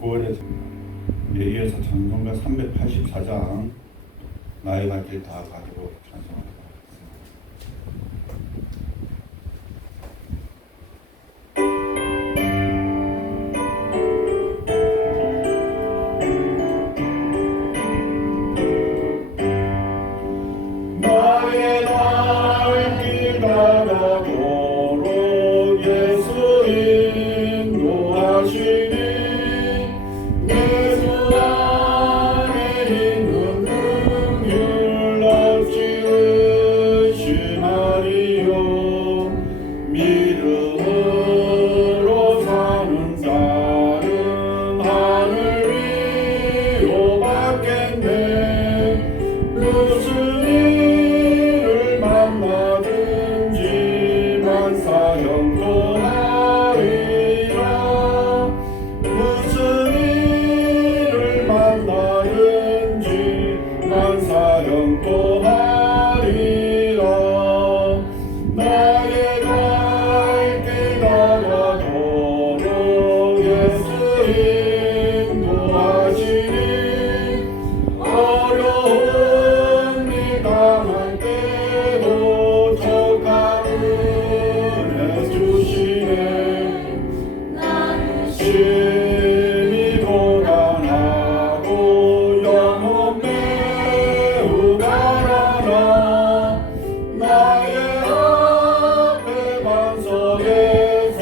9월에 이어서 찬송가 384장 나의 갈 길 다 가기로 찬송합니다. 나의 갈 길 다 가도록 예수 인도하시니 내 주 안에 있는 능률 없이 의심하리요. 믿음으로 사는 자는 하늘 위로 받겠네. 무슨 일을 만나든지 만사형통하리라. 무슨 일을 만나든지 만사형통하리라. 나의 갈 길 다가도록 예수 인도하시니 어려운 일 당할 때도 척한 은혜 주시네. 심히 고단하고 영혼 매우 가라나. 나의 앞에 반석에서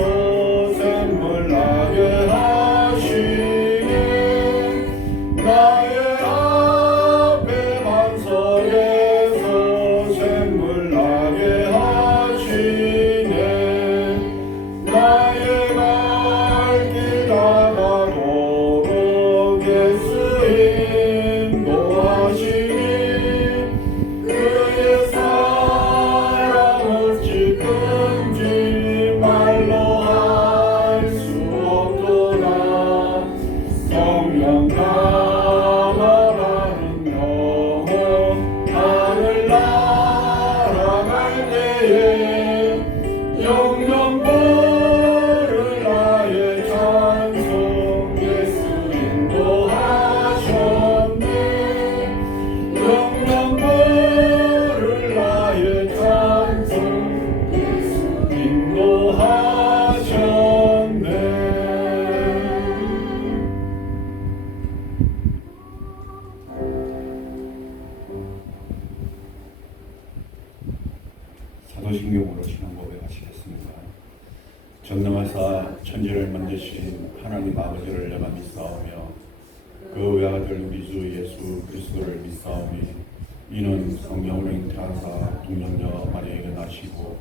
샘물 나게 하시네. 나의 앞에 반석에서 샘물 나게 하시네. 나의 갈 길 다가도록 예수 인도하시니 그의 사랑은 깊은지 말로 할 수 없도다. 성령 감화받은 영혼 하늘 날아갈 때에 영영 부를 나의 찬송 예수 인도하셨네. 영영 부를 나의 찬송 예수 인도하셨네. 사도신경으로 신앙 고백하시겠습니다. 전능하사 천지를 만드신 하나님 아버지를 내가 믿사오며 그 외아들 우리 주 예수 그리스도를 믿사오니 이는 성령으로 잉태하사 동정녀 마리아에게 나시고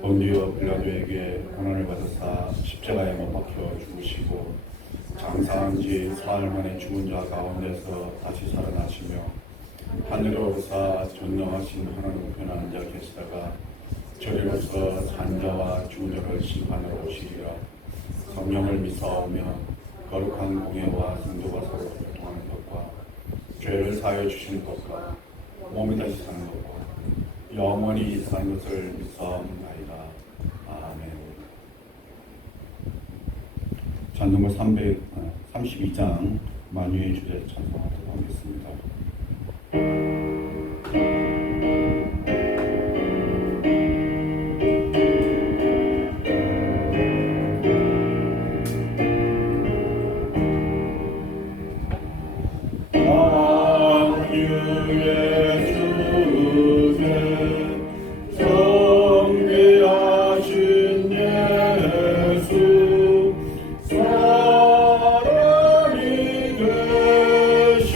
본디오 빌라도에게 고난을 받으사 십자가에 못 박혀 죽으시고 장사한 지 사흘 만에 죽은 자 가운데서 다시 살아나시며 하늘에 오르사 전능하신 하나님 편에 앉아 계시다가 저리로서 산자와 죽은 자를 심판하러 오시리라. 성령을 믿사오며 거룩한 공예와 성도가 서로 교통하는 것과 죄를 사하여 주시는 것과 몸이 다시 사는 것과 영원히 사는 것을 믿사옵나이다. 아멘. 찬송가 332장 만유의 주제 찬송하도록 하겠습니다. 성귀하신 예수 사랑이 되신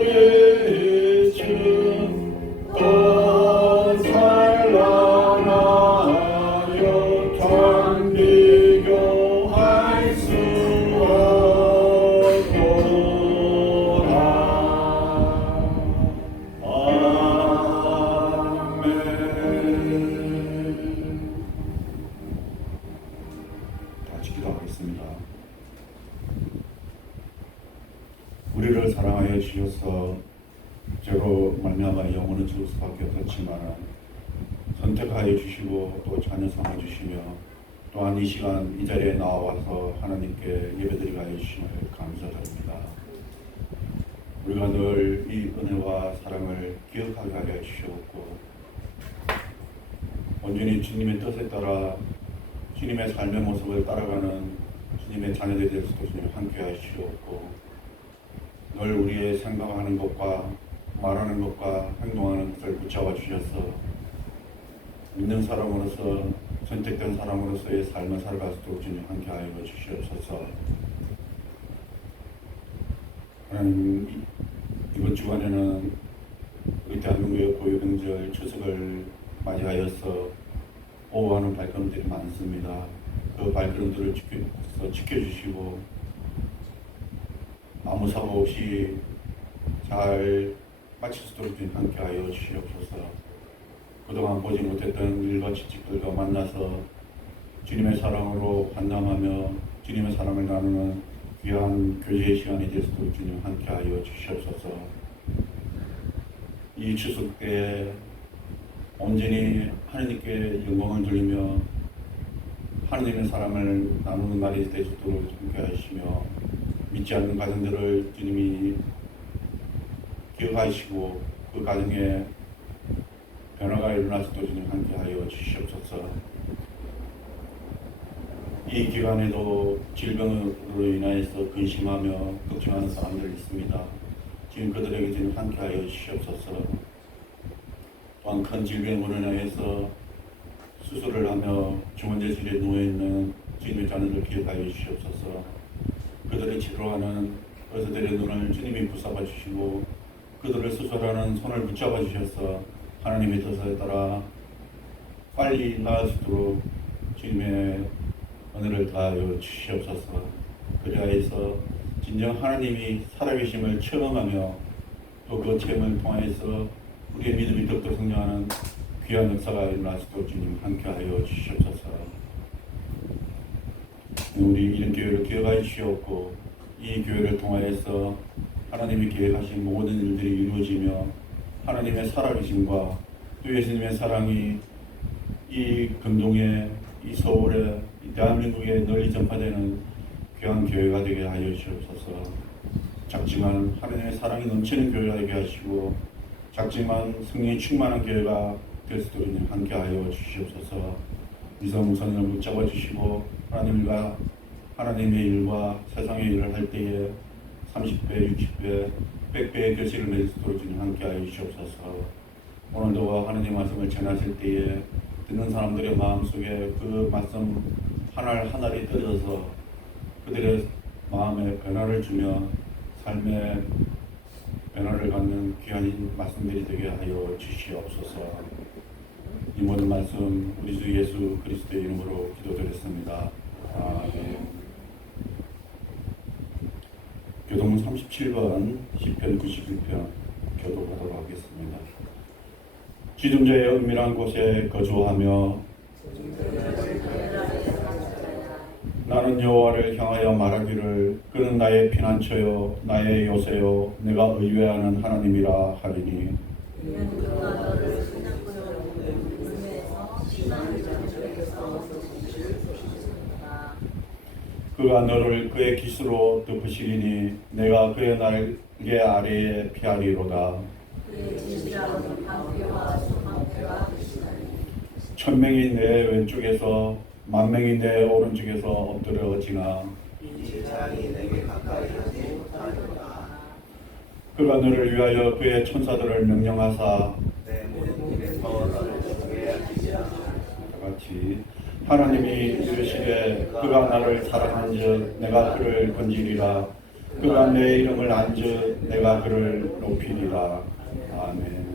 예수의 또 찬란하여 전 비교할 수 없도다. 아멘. 같이 기도하겠습니다. 우리를 사랑하여 주셔서 죄로 말미암아 영혼을 죽을 수밖에 없었지만 선택하여 주시고 또 자녀 삼아 주시며 또한 이 시간 이 자리에 나와서 하나님께 예배드리게 하여 주심을 감사드립니다. 우리가 늘 이 은혜와 사랑을 기억하게 하여 주시옵고 온전히 주님의 뜻에 따라 주님의 삶의 모습을 따라가는 주님의 자녀들이 될 수도 주님 함께 하시옵고 늘 우리의 생각하는 것과 말하는 것과 행동하는 것을 붙잡아 주셔서 믿는 사람으로서 선택된 사람으로서의 삶을 살아갈 수 있도록 주님 함께 하여 주시옵소서. 하나님 이번 주간에는 우리 대한민국의 고유명절 추석을 맞이하여서 오호하는 발걸음들이 많습니다. 그 발걸음들을 지켜주시고 아무 사고 없이 잘 마칠 수 있도록 함께 하여 주시옵소서. 그동안 보지 못했던 일과 지식들과 만나서 주님의 사랑으로 환담하며 주님의 사랑을 나누는 귀한 교제의 시간이 될 수 있도록 주님 함께 하여 주시옵소서. 이 추석 때에 온전히 하나님께 영광을 돌리며 하나님의 사랑을 나누는 날이 될 수 있도록 함께 하시며 믿지 않는 가정들을 주님이 기억하시고 그 가정에 변화가 일어날 수 있도록 주님 함께 하여 주시옵소서. 이 기간에도 질병으로 인하여서 근심하며 걱정하는 사람들이 있습니다. 지금 그들에게 주님 함께 하여 주시옵소서. 또한 큰 질병으로 인하여서 수술을 하며 중환자실에 누워있는 주님의 자녀들 기억하여 주시옵소서. 그들의 치료하는 의사들의 눈을 주님이 붙잡아 주시고 그들을 수술하는 손을 붙잡아 주셔서 하나님의 뜻에 따라 빨리 나아지도록 주님의 은혜를 다하여 주시옵소서. 그리하여서 진정 하나님이 살아계심을 체험하며 또 그 체험을 통하여서 우리의 믿음이 더욱더 성장하는 귀한 역사가 일어날 수 있도록 주님 함께하여 주시옵소서. 우리 이런 교회를 기억하여 주시옵고 이 교회를 통하여서 하나님이 계획하신 모든 일들이 이루어지며 하나님의 살아계심과 또 예수님의 사랑이 이 금동에 이 서울에 이 대한민국에 널리 전파되는 귀한 교회가 되게 하여 주시옵소서. 작지만 하나님의 사랑이 넘치는 교회가 되게 하시고 작지만 성령이 충만한 교회가 될 수 있도록 함께 하여 주시옵소서. 위성우선을 붙잡아 주시고 하나님과 하나님의 일과 세상의 일을 할 때에 30배, 60배, 100배의 결실을 맺을 수 있도록 주님 함께 하여 주시옵소서. 오늘도 하나님 말씀을 전하실 때에 듣는 사람들의 마음속에 그 말씀 하나를 하나를 떨어져서 그들의 마음에 변화를 주며 삶의 변화를 갖는 귀한 말씀들이 되게 하여 주시옵소서. 이 모든 말씀 우리 주 예수 그리스도의 이름으로 기도드렸습니다. 아멘. 교동 37번 시편 91편 교도하도록 하겠습니다. 지존자의 은밀한 곳에 거주하며 나는 여호와를 향하여 말하기를 그는 나의 피난처요 나의 요새요 내가 의뢰하는 하나님이라 하리니 그가 너를 그의 깃으로 덮으시리니 내가 그의 날개 아래에 피하리로다. 천명이 내 왼쪽에서 만명이 내 오른쪽에서 엎드려지나 그가 너를 위하여 그의 천사들을 명령하사 같이 하나님이 이르시되 그가 나를 사랑한즉 내가 그를 건지리라 그가 내 이름을 안즉 내가 그를 높이리라. 아멘.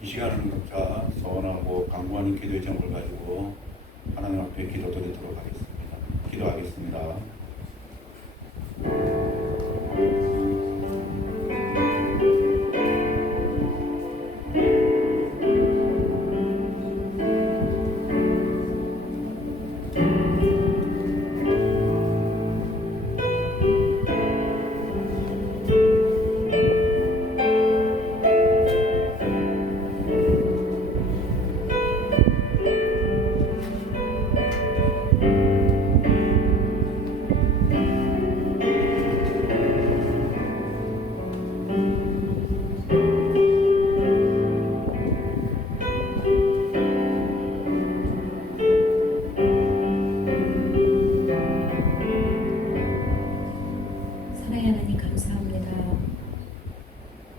이 시간은 각자 소원하고 강구하는 기도의 제목을 가지고 하나님 앞에 기도드리도록 하겠습니다. 기도하겠습니다.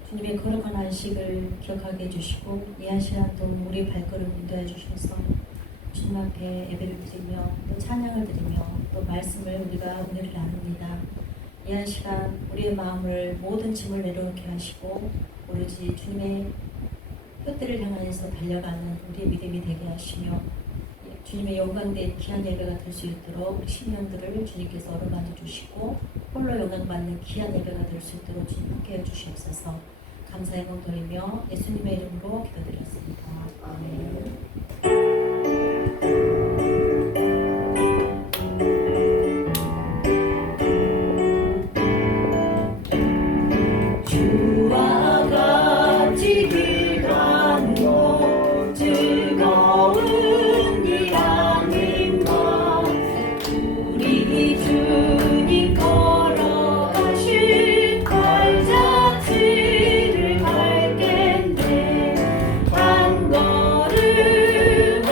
주님의 거룩한 안식을 기억하게 해주시고 이 한 시간 동안 우리 발걸음 인도해 주셔서 주님 앞에 예배를 드리며 또 찬양을 드리며 또 말씀을 우리가 은혜를 나눕니다. 이 한 시간 우리의 마음을 모든 짐을 내려놓게 하시고 오로지 주님의 뜻들을 향하여서 달려가는 우리의 믿음이 되게 하시며 주님의 영광된 귀한 예배가 될 수 있도록 우리 심령들을 주님께서 어루만져 주시고 홀로 영광받는 귀한 예배가 될 수 있도록 주님 함께해 주시옵소서. 감사의 공 돌리며 예수님의 이름으로 기도드렸습니다. 아멘. 한 걸음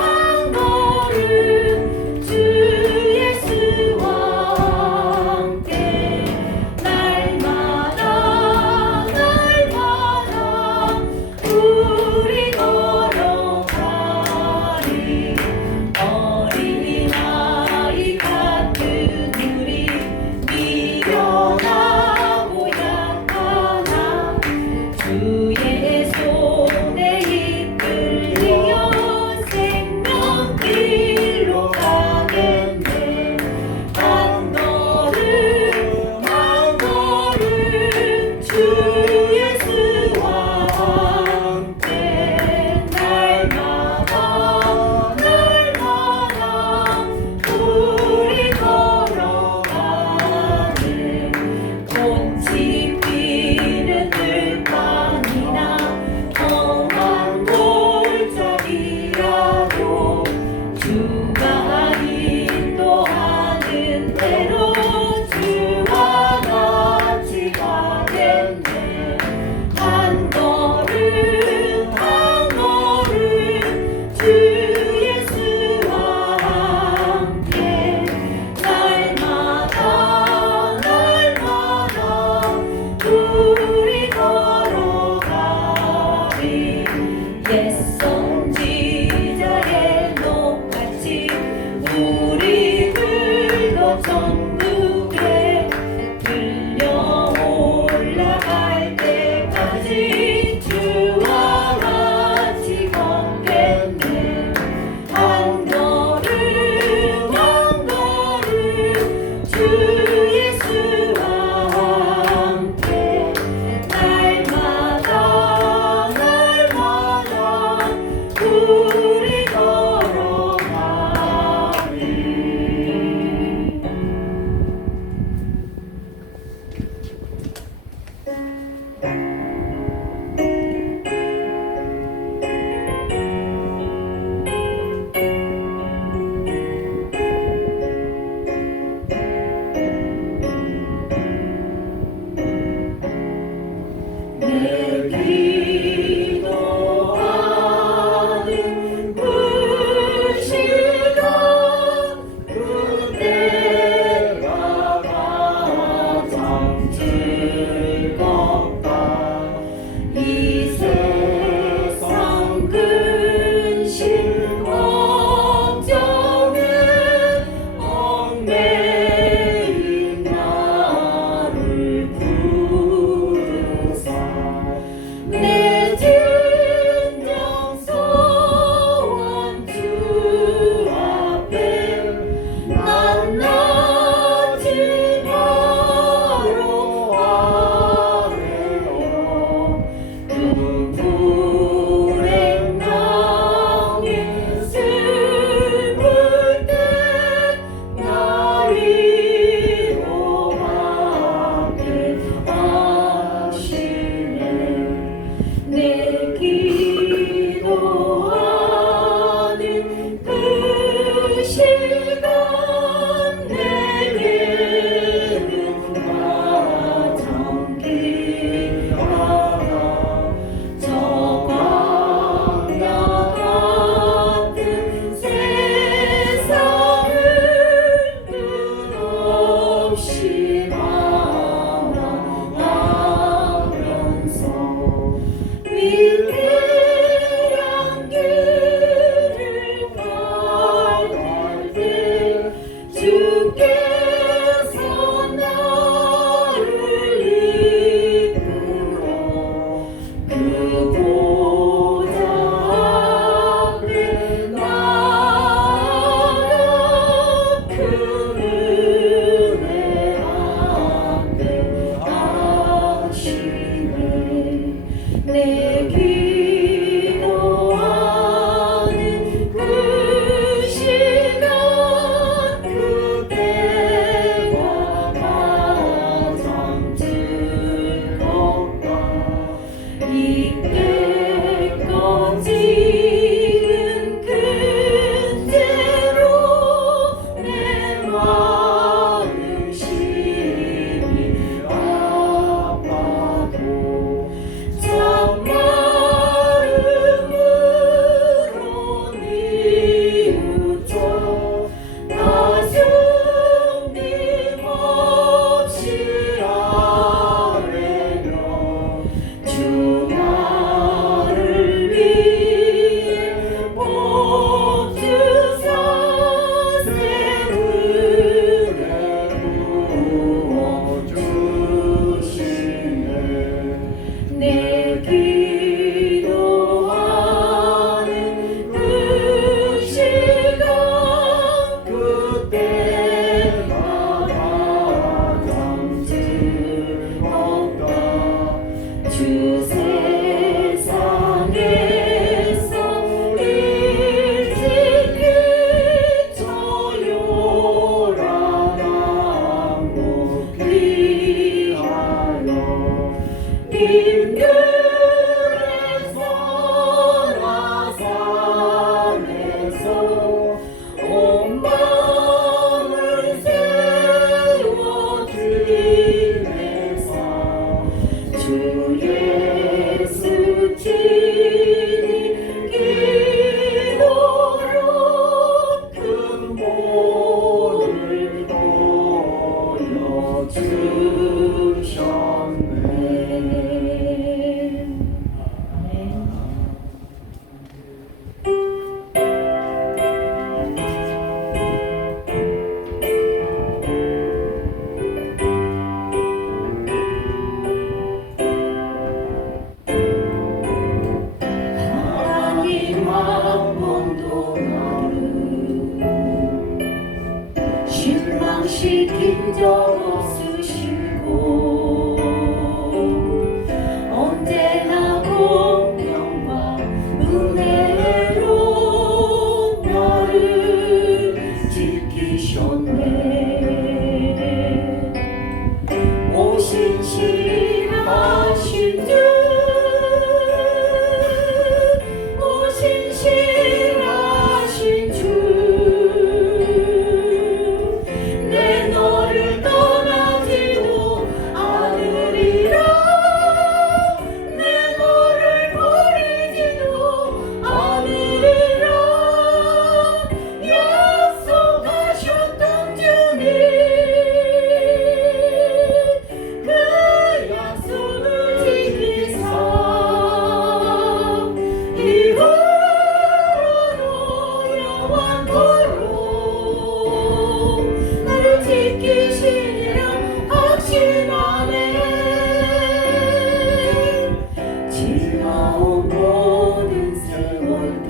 힘들에서 나 삶에서 온 마음을 세워 드리면서 주 예수 기도로 큰 복을 보여주셨네. 하나님 한 번도 나를 실망시킨 적 없으시고 언제나 공평과 은혜로 나를 지키셨네. 오신 신하신 주 오신 신하신 주 내 너를 떠나지도 않으리라 내 너를 버리지도 않으리라 약속하셨던 주님 그 약속을 지키사 이후로 영원토록 나를 지키시리라 확신하네. 지나온 모든 세월들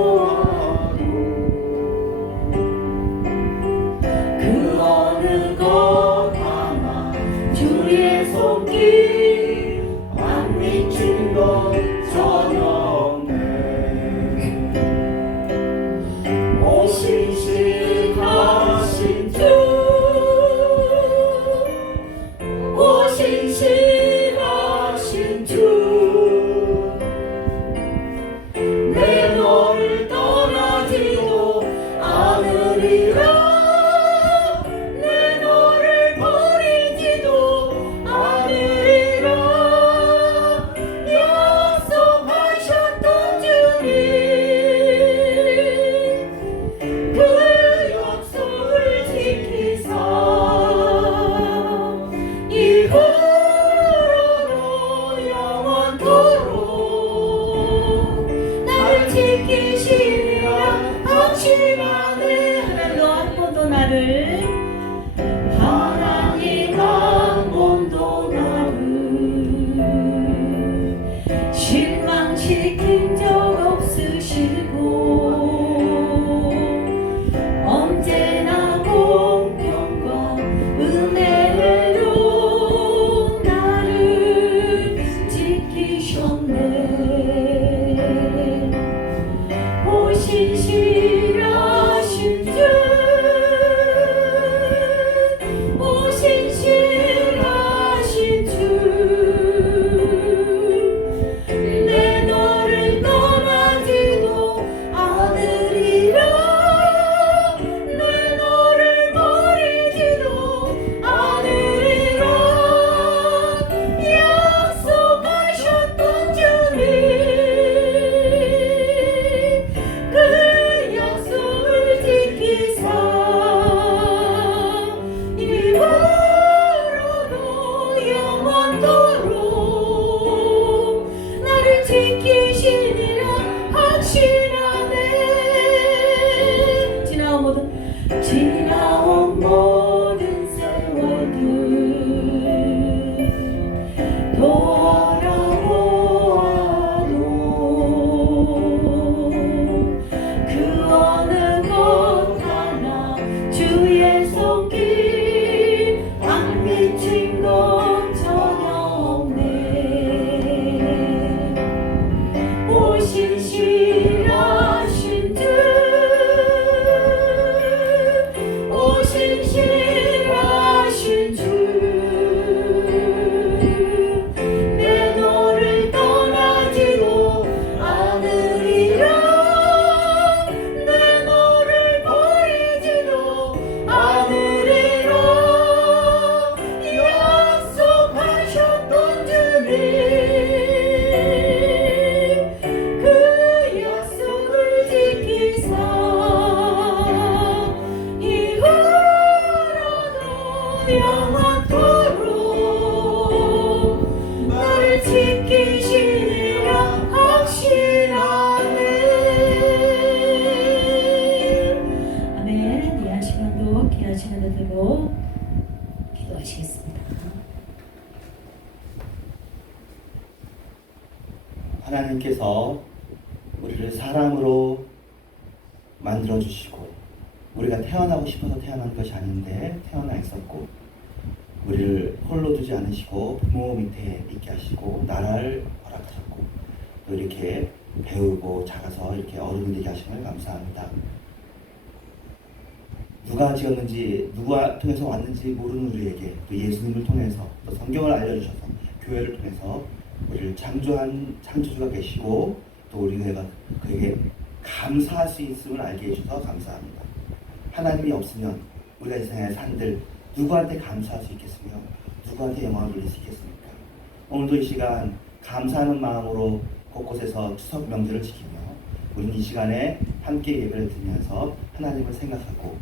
돌아보아도 그 어느 것 하나 주의 손길 안 미친 것 전혀 없네. 오신 신하신 주 오신 신하신 주 내 너를 떠나지도 않으리라 내 너를 버리지도 않으리라 약속하셨던 주님 그 약속을 지키사 이후로 영원토록 나를 지키시리라 확신하네. 하나님도 한 번도 나를 하나님 한 번도 나를 실망시킨 적 없으시고 언제나 공평과 은혜로 나를 지키셨네. 오신 신하신 주 하나님께서 우리를 사람으로 만들어 주시고 우리가 태어나고 싶어서 태어난 것이 아닌데 태어나 있었고 우리를 홀로 두지 않으시고 부모 밑에 있게 하시고 나라를 허락하셨고 또 이렇게 배우고 자라서 이렇게 어른이 되게 하심을 감사합니다. 누가 지었는지 누가 통해서 왔는지 모르는 우리에게 또 예수님을 통해서 또 성경을 알려주셔서 교회를 통해서 우리를 창조한 창조주가 계시고 또 우리가 그에게 감사할 수 있음을 알게 해주셔서 감사합니다. 하나님이 없으면 우리가 이 세상에 산들 누구한테 감사할 수 있겠으며 누구한테 영광을 돌릴 수 있겠습니까? 오늘도 이 시간 감사하는 마음으로 곳곳에서 추석 명절을 지키며 우리는 이 시간에 함께 예배를 드리면서 하나님을 생각하고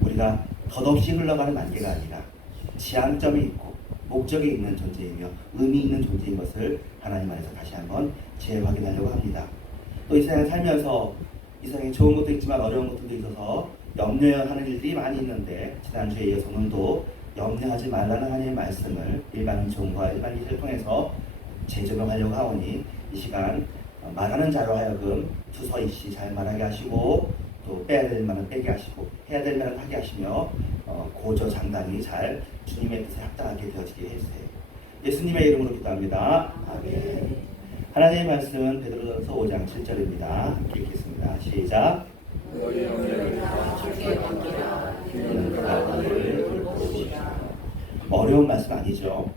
우리가 덧없이 흘러가는 안개가 아니라 지향점이 있고 목적이 있는 존재이며 의미 있는 존재인 것을 하나님 안에서 다시 한번 재확인하려고 합니다. 또 이 세상에 살면서 이 세상에 좋은 것도 있지만 어려운 것들도 있어서 염려하는 일들이 많이 있는데 지난주에 이어서 오늘도 염려하지 말라는 하나님의 말씀을 일반 종과 일반 기를 통해서 재조명하려고 하오니 이 시간 말하는 자로 하여금 두서이씨 잘 말하게 하시고 또 빼야 될 말은 빼게 하시고 해야 될 말은 하게 하시며 고저장단이 잘 주님의 뜻에 합당하게 되어지게 해주세요. 예수님의 이름으로 기도합니다. 아멘. 하나님의 말씀은 베드로전서 5장 7절입니다. 함께 읽겠습니다. 시작. 어려운 말씀 아니죠.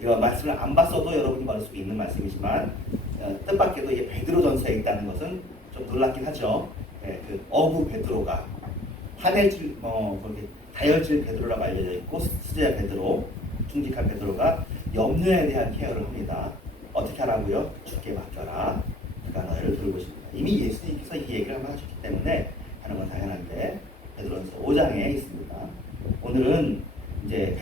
이거 말씀을 안 봤어도 여러분이 받을 수 있는 말씀이지만 뜻밖에도 이게 베드로전서에 있다는 것은 좀 놀랍긴 하죠. 그 어부 베드로가 화낼질 그렇게 다혈질 베드로라고 알려져 있고 수제자 베드로, 충직한 베드로가 염려에 대한 케어를 합니다. 어떻게 하라고요? 주께 맡겨라. 그가 너희를 돌보십니다. 이미 예수님께서 이 얘기를 한번 하셨기 때문에 하는 건 당연한데 베드로전서 5장에 있습니다. 오늘은 이제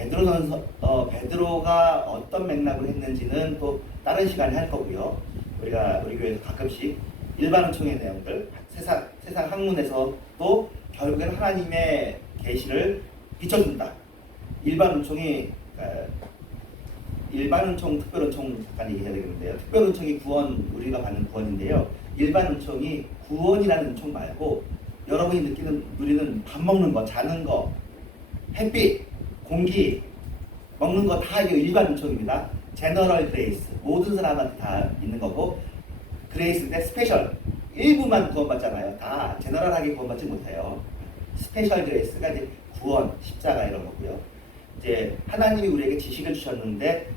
베드로가 어떤 맥락을 했는지는 또 다른 시간에 할 거고요. 우리 교회에서 가끔씩 일반 은총의 내용들, 세상 학문에서 또 결국에는 하나님의 계시를 비춰준다. 일반 은총이 일반 은총, 특별 은총 잠깐 얘기해야 되겠는데요. 특별 은총이 구원, 우리가 받는 구원인데요. 일반 은총이 구원이라는 은총 말고 여러분이 누리는 밥 먹는 거, 자는 거, 햇빛, 공기, 먹는 거 다 이게 일반 은총입니다. 제너럴 그레이스, 모든 사람한테 다 있는 거고 그레이스인데 스페셜, 일부만 구원받잖아요. 다 제너럴하게 구원받지 못해요. 스페셜 그레이스가 이제 구원, 십자가 이런 거고요. 이제 하나님이 우리에게 지식을 주셨는데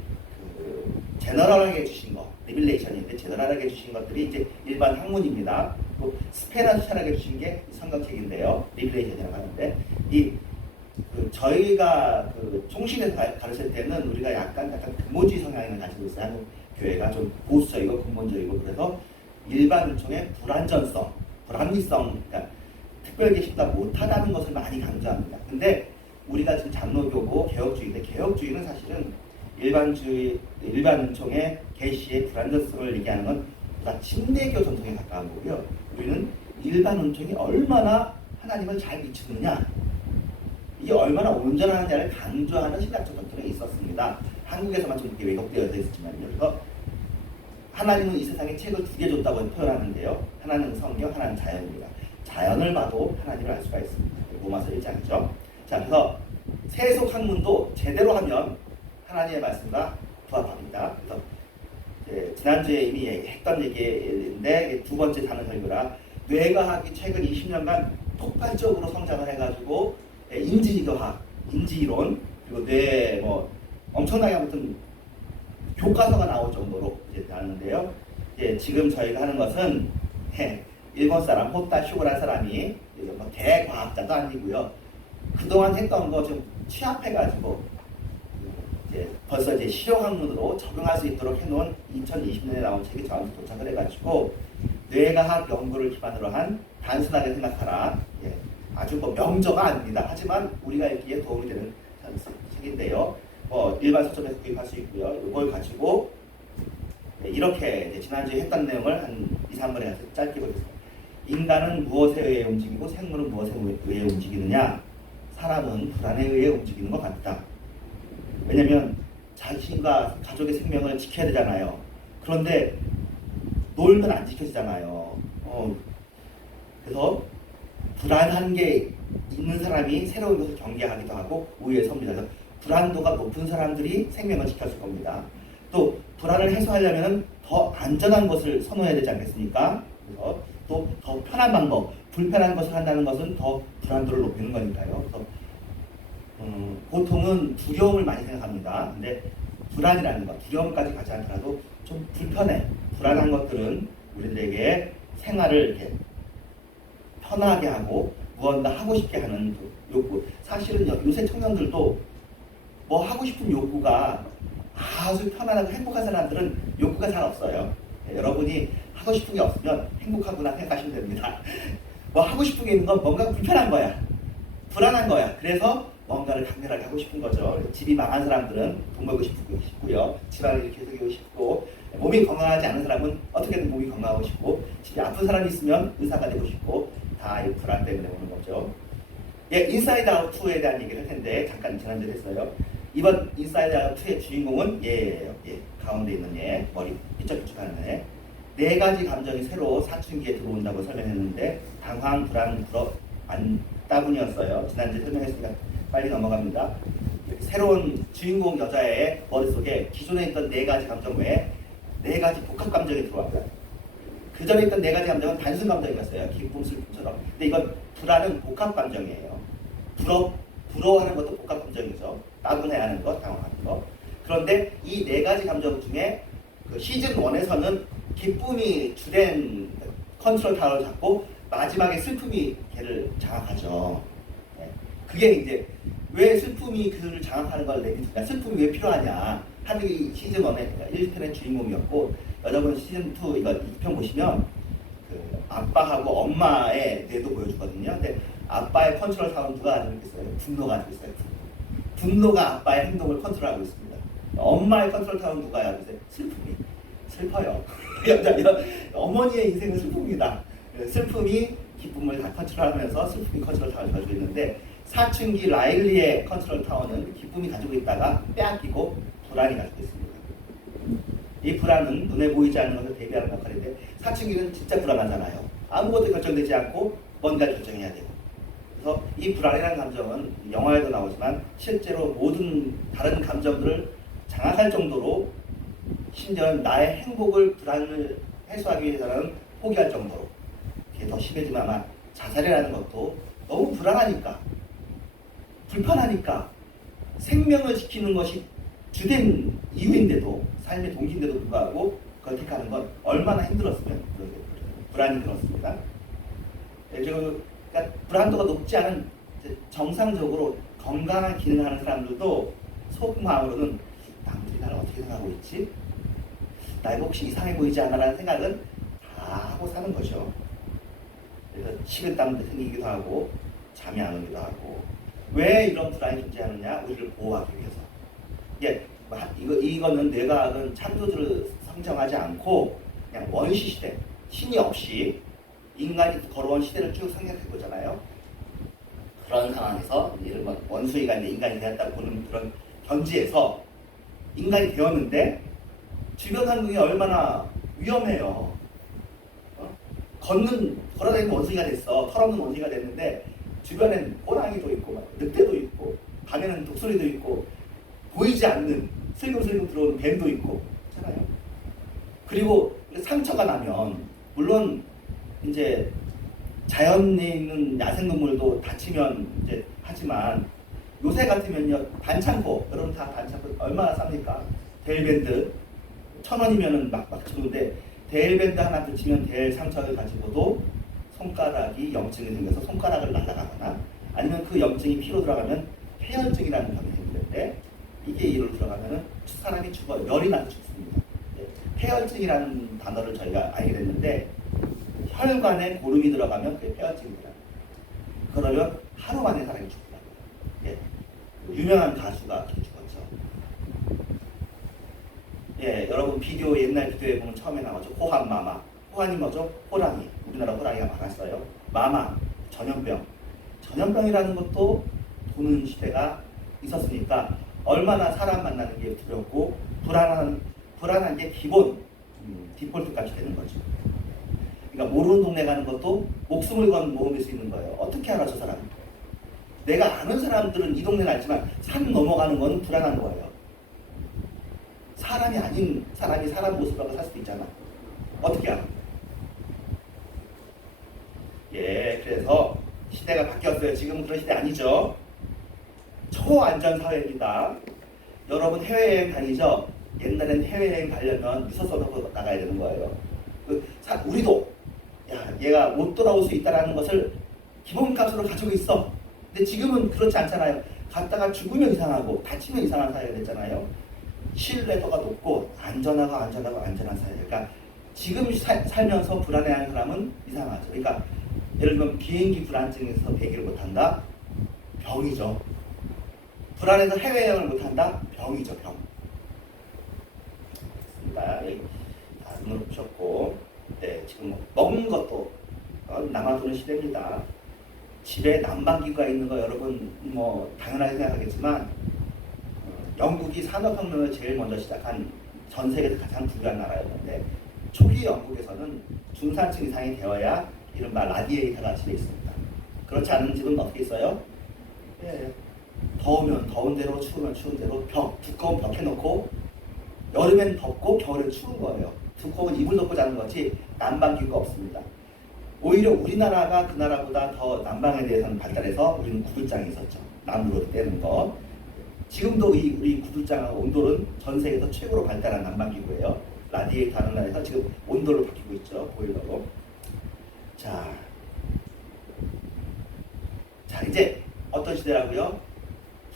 제너럴하게 주신 거, 리빌레이션인데 제너럴하게 주신 것들이 이제 일반 학문입니다. 또 스페셜하게 주신 게 성경책인데요. 리빌레이션이라고 하는데 저희가 총신에서 가르칠 때는 우리가 약간 근본주의 성향을 가지고 있어요. 한국 교회가 좀 보수적이고 근본적이고 그래서 일반 은총의 불완전성, 불합리성, 그러니까 특별 계시보다 못하다는 것을 많이 강조합니다. 근데 우리가 지금 장로교고 개혁주의인데 개혁주의는 사실은 일반 은총의 계시의 불완전성을 얘기하는 건 보다 침례교 전통에 가까운 거고요. 우리는 일반 은총이 얼마나 하나님을 잘 비추느냐, 이게 얼마나 온전하느냐를 강조하는 신학적 전통이 있었습니다. 한국에서만 좀 이렇게 왜곡되어 있었지만요. 그래서 하나님은 이 세상에 책을 2개 줬다고 표현하는데요. 하나는 성경, 하나는 자연입니다. 자연을 봐도 하나님을 알 수가 있습니다. 로마서 1장이죠. 자, 그래서 세속 학문도 제대로 하면 하나님의 말씀과 부합합니다. 그래서 지난주에 이미 했던 얘기인데 두 번째 단어 설교라 뇌과학이 최근 20년간 폭발적으로 성장을 해가지고 인지과학, 인지이론 그리고 뇌 엄청나게 아무튼 교과서가 나올 정도로 이제 나는데요. 지금 저희가 하는 것은 일본 사람 호타 슈고라는 사람이 대과학자도 아니고요. 그동안 했던 거 좀 취합해가지고 벌써 이제 실용학문으로 적용할 수 있도록 해놓은 2020년에 나온 책이 저한테 도착을 해가지고 뇌과학 연구를 기반으로 한 단순하게 생각하라. 아주 명저가 아닙니다. 하지만 우리가 읽기에 도움이 되는 책인데요. 일반 서점에서 구입할 수 있고요. 이걸 가지고 이렇게 지난주에 했던 내용을 한 2, 3분에 짧게 보겠습니다. 인간은 무엇에 의해 움직이고 생물은 무엇에 의해 움직이느냐? 사람은 불안에 의해 움직이는 것 같다. 왜냐하면 자신과 가족의 생명을 지켜야 되잖아요. 그런데 놀면 안 지켜지잖아요. 그래서 불안한 게 있는 사람이 새로운 것을 경계하기도 하고 우위에 섭니다. 그래서 불안도가 높은 사람들이 생명을 지켜줄 겁니다. 또 불안을 해소하려면 더 안전한 것을 선호해야 되지 않겠습니까? 그래서 또 더 편한 방법, 불편한 것을 한다는 것은 더 불안도를 높이는 거니까요. 그래서 보통은 두려움을 많이 생각합니다. 근데 불안이라는 것, 두려움까지 가지 않더라도 좀 불편해, 불안한 것들은 우리들에게 생활을 이렇게 편하게 하고 무언가 하고 싶게 하는 욕구. 사실은 요새 청년들도 뭐 하고 싶은 욕구가 아주 편안하고 행복한 사람들은 욕구가 잘 없어요. 여러분이 하고 싶은 게 없으면 행복하구나 생각하시면 됩니다. 뭐 하고 싶은 게 있는 건 뭔가 불편한 거야, 불안한 거야. 그래서 뭔가를 강렬하게 하고 싶은 거죠. 집이 망한 사람들은 돈 벌고 싶고요. 집안을 이렇게 세우고 싶고, 몸이 건강하지 않은 사람은 어떻게든 몸이 건강하고 싶고, 집에 아픈 사람이 있으면 의사가 되고 싶고, 다 이 불안 때문에 오는 거죠. 예, 인사이드 아웃 2에 대한 얘기를 할 텐데 잠깐 지난주에 했어요. 이번 인사이드 아웃 2의 주인공은 얘예요. 예, 가운데 있는 얘, 머리 삐쩍삐쩍하는 애. 4가지 감정이 새로 사춘기에 들어온다고 설명했는데 당황, 불안, 불어, 안따분이었어요. 지난주에 설명했으니까 빨리 넘어갑니다. 새로운 주인공 여자의 머릿속에 기존에 있던 4가지 감정 외에 4가지 복합 감정이 들어왔고요. 그 전에 있던 4가지 감정은 단순 감정이었어요. 기쁨, 슬픔처럼. 근데 이건 불안은 복합 감정이에요. 부러워하는 것도 복합 감정이죠. 따분해하는 것, 당황하는 것. 그런데 이 4가지 감정 중에 그 시즌 1에서는 기쁨이 주된 컨트롤 타워를 잡고 마지막에 슬픔이 걔를 장악하죠. 네. 그게 이제 왜 슬픔이 그를 장악하는 걸 내비두냐, 슬픔이 왜 필요하냐 하는 게 시즌 1의 1편의 주인공이었고, 여러분 시즌 2 이거 2편 보시면 그 아빠하고 엄마의 뇌도 보여주거든요. 근데 아빠의 컨트롤 타워는 누가 가지고 있어요? 분노가 가지고 있어요. 분노가 아빠의 행동을 컨트롤하고 있습니다. 엄마의 컨트롤 타워는 누가 가지고 있어요? 슬픔이. 슬퍼요. 어머니의 인생은 슬픔이다. 슬픔이 기쁨을 다 컨트롤하면서 슬픔이 컨트롤 타워를 가지고 있는데, 사춘기 라일리의 컨트롤 타워는 기쁨이 가지고 있다가 빼앗기고 불안이 가지고 있습니다. 이 불안은 눈에 보이지 않는 것을 대비하는 역할인데, 사춘기는 진짜 불안하잖아요. 아무것도 결정되지 않고 뭔가를 결정해야 되고. 그래서 이 불안이라는 감정은 영화에도 나오지만 실제로 모든 다른 감정들을 장악할 정도로, 심지어 나의 행복을, 불안을 해소하기 위해서는 포기할 정도로, 이게 더 심해지면 아마 자살이라는 것도 너무 불안하니까, 불편하니까, 생명을 지키는 것이 주된 이유인데도, 삶의 동기인데도 불구하고 그걸 택하는 건 얼마나 힘들었으면 불안이 들었습니다. 그러니까 불안도가 높지 않은 정상적으로 건강한 기능을 하는 사람들도 속마음으로는 남들이 나를 어떻게 생각하고 있지? 나 이거 혹시 이상해 보이지 않나라는 생각은 다 하고 사는 거죠. 그래서 식은땀도 생기기도 하고 잠이 안 오기도 하고. 왜 이런 불안이 존재하느냐? 우리를 보호하기 위해서. 예, 이거는 뇌과학은 창조주를 성정하지 않고 그냥 원시 시대, 신이 없이 인간이 걸어온 시대를 쭉 생각해 보잖아요. 그런 상황에서 이런 원수이가 인간이 되었다고 보는 그런 견지에서 인간이 되었는데 주변 환경이 얼마나 위험해요. 걸어다니는 원숭이가 됐어. 털없는 원숭이가 됐는데 주변엔 호랑이도 있고 늑대도 있고 밤에는 독수리도 있고 보이지 않는 슬금슬금 들어오는 뱀도 있고 그렇잖아요. 그리고 상처가 나면 물론 이제 자연에 있는 야생동물도 다치면 이제 하지만 요새 같으면요 반창고, 여러분 다 반창고 얼마나 쌉니까? 데일밴드 1,000원이면은 막 주는데 데일밴드 하나 붙이면 데일 상처를 가지고도 손가락이 염증이 생겨서 손가락을 날아가거나 아니면 그 염증이 피로 들어가면 폐혈증이라는 병이 생기는데 이게 이로 들어가면은 사람이 죽어요. 열이 나서 죽습니다. 폐혈증이라는 단어를 저희가 알게 됐는데 혈관에 고름이 들어가면 그게 폐혈증입니다. 그러면 하루 만에 사람이 죽더라고요. 예. 유명한 가수가 그렇게 죽었죠. 예, 여러분 비디오, 옛날 비디오에 보면 처음에 나오죠. 호환마마. 호환이 뭐죠? 호랑이. 우리나라 호랑이가 많았어요. 마마, 전염병. 전염병이라는 것도 도는 시대가 있었으니까 얼마나 사람 만나는 게 두렵고 불안한 게 기본 디폴트 값이 되는 거죠. 그러니까 모르는 동네 가는 것도 목숨을 건 모험일 수 있는 거예요. 어떻게 알아 저 사람? 내가 아는 사람들은 이 동네는 알지만 산 넘어가는 건 불안한 거예요. 사람이 아닌 사람이 사람 모습하고 살 수도 있잖아. 어떻게 알아? 예, 그래서 시대가 바뀌었어요. 지금은 그런 시대 아니죠. 초안전 사회입니다. 여러분 해외여행 다니죠? 옛날엔 해외여행 가려면 유서서 넣고 나가야 되는 거예요. 우리도 얘가 못 돌아올 수 있다는 것을 기본값으로 가지고 있어. 근데 지금은 그렇지 않잖아요. 갔다가 죽으면 이상하고 다치면 이상한 사회가 됐잖아요. 신뢰도가 높고 안전한 사회. 그러니까 지금 살면서 불안해하는 사람은 이상하죠. 그러니까 예를 들면 비행기 불안증에서 대기를 못한다? 병이죠. 불안해서 해외여행을 못한다? 병이죠. 병. 다 눈으로 보셨고, 네, 지금 먹는 것도 남아도는 시대입니다. 집에 난방기구가 있는 거 여러분 뭐 당연하게 생각하겠지만 영국이 산업혁명을 제일 먼저 시작한 전 세계에서 가장 부유한 나라였는데 초기 영국에서는 중산층 이상이 되어야 이른바 라디에이터가 집에 있습니다. 그렇지 않은 집은 어떻게 있어요? 네, 더우면 더운 대로 추우면 추운 대로 두꺼운 벽 해놓고 여름엔 덥고 겨울엔 추운 거예요. 두꺼운 이불 덮고 자는 거지 난방기구가 없습니다. 오히려 우리나라가 그 나라보다 더 난방에 대해서는 발달해서 우리는 구들장이 있었죠. 나무로 떼는 거. 지금도 우리 구들장하고 온돌은 전 세계에서 최고로 발달한 난방기구예요. 라디에이터 하는 나라에서 지금 온돌로 바뀌고 있죠. 보일러로. 자 이제 어떤 시대라고요?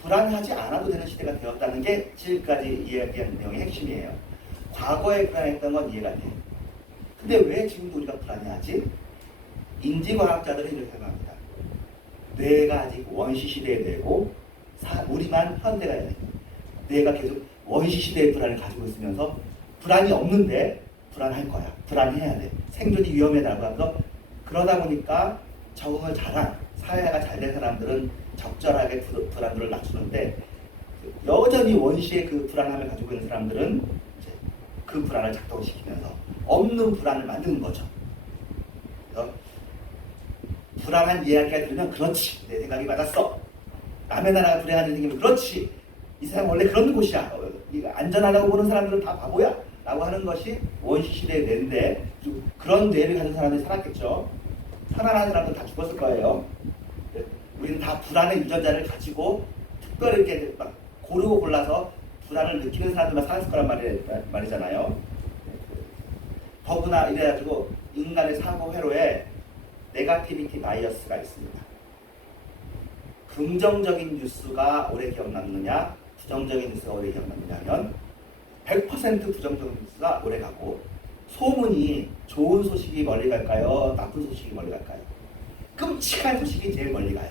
불안하지 않아도 되는 시대가 되었다는 게 지금까지 이야기한 내용의 핵심이에요. 과거에 불안했던 건 이해가 돼. 근데 왜 지금도 우리가 불안해하지? 인지과학자들은 이렇게 생각합니다. 뇌가 아직 원시시대의 뇌고 우리만 현대가 돼요. 뇌가 계속 원시시대의 불안을 가지고 있으면서 불안이 없는데 불안할 거야. 불안해야 돼. 생존이 위험해라고 하면서 그러다 보니까 적응을 잘한 사회가 잘 된 사람들은 적절하게 불안도를 낮추는데 여전히 원시의 그 불안함을 가지고 있는 사람들은 이제 그 불안을 작동시키면서 없는 불안을 만드는 거죠. 그래서 불안한 이야기가 들으면 그렇지 내 생각이 맞았어. 남의 나라가 불행한 일이 생기면 그렇지 이 세상 원래 그런 곳이야. 안전하다고 보는 사람들은 다 바보야 라고 하는 것이 원시시대의 뇌인데 그런 뇌를 가진 사람들이 살았겠죠. 편안한 사람들은 다 죽었을 거예요. 우리는 다 불안의 유전자를 가지고 특별히 이렇게 막 고르고 골라서 불안을 느끼는 사람들만 살았을 거란 말이잖아요. 더구나 이래가지고 인간의 사고 회로에 네거티비티 바이어스가 있습니다. 긍정적인 뉴스가 오래 기억남느냐 부정적인 뉴스가 오래 기억남느냐 하면 100% 부정적인 뉴스가 오래 가고 소문이 좋은 소식이 멀리 갈까요? 나쁜 소식이 멀리 갈까요? 끔찍한 소식이 제일 멀리 가요.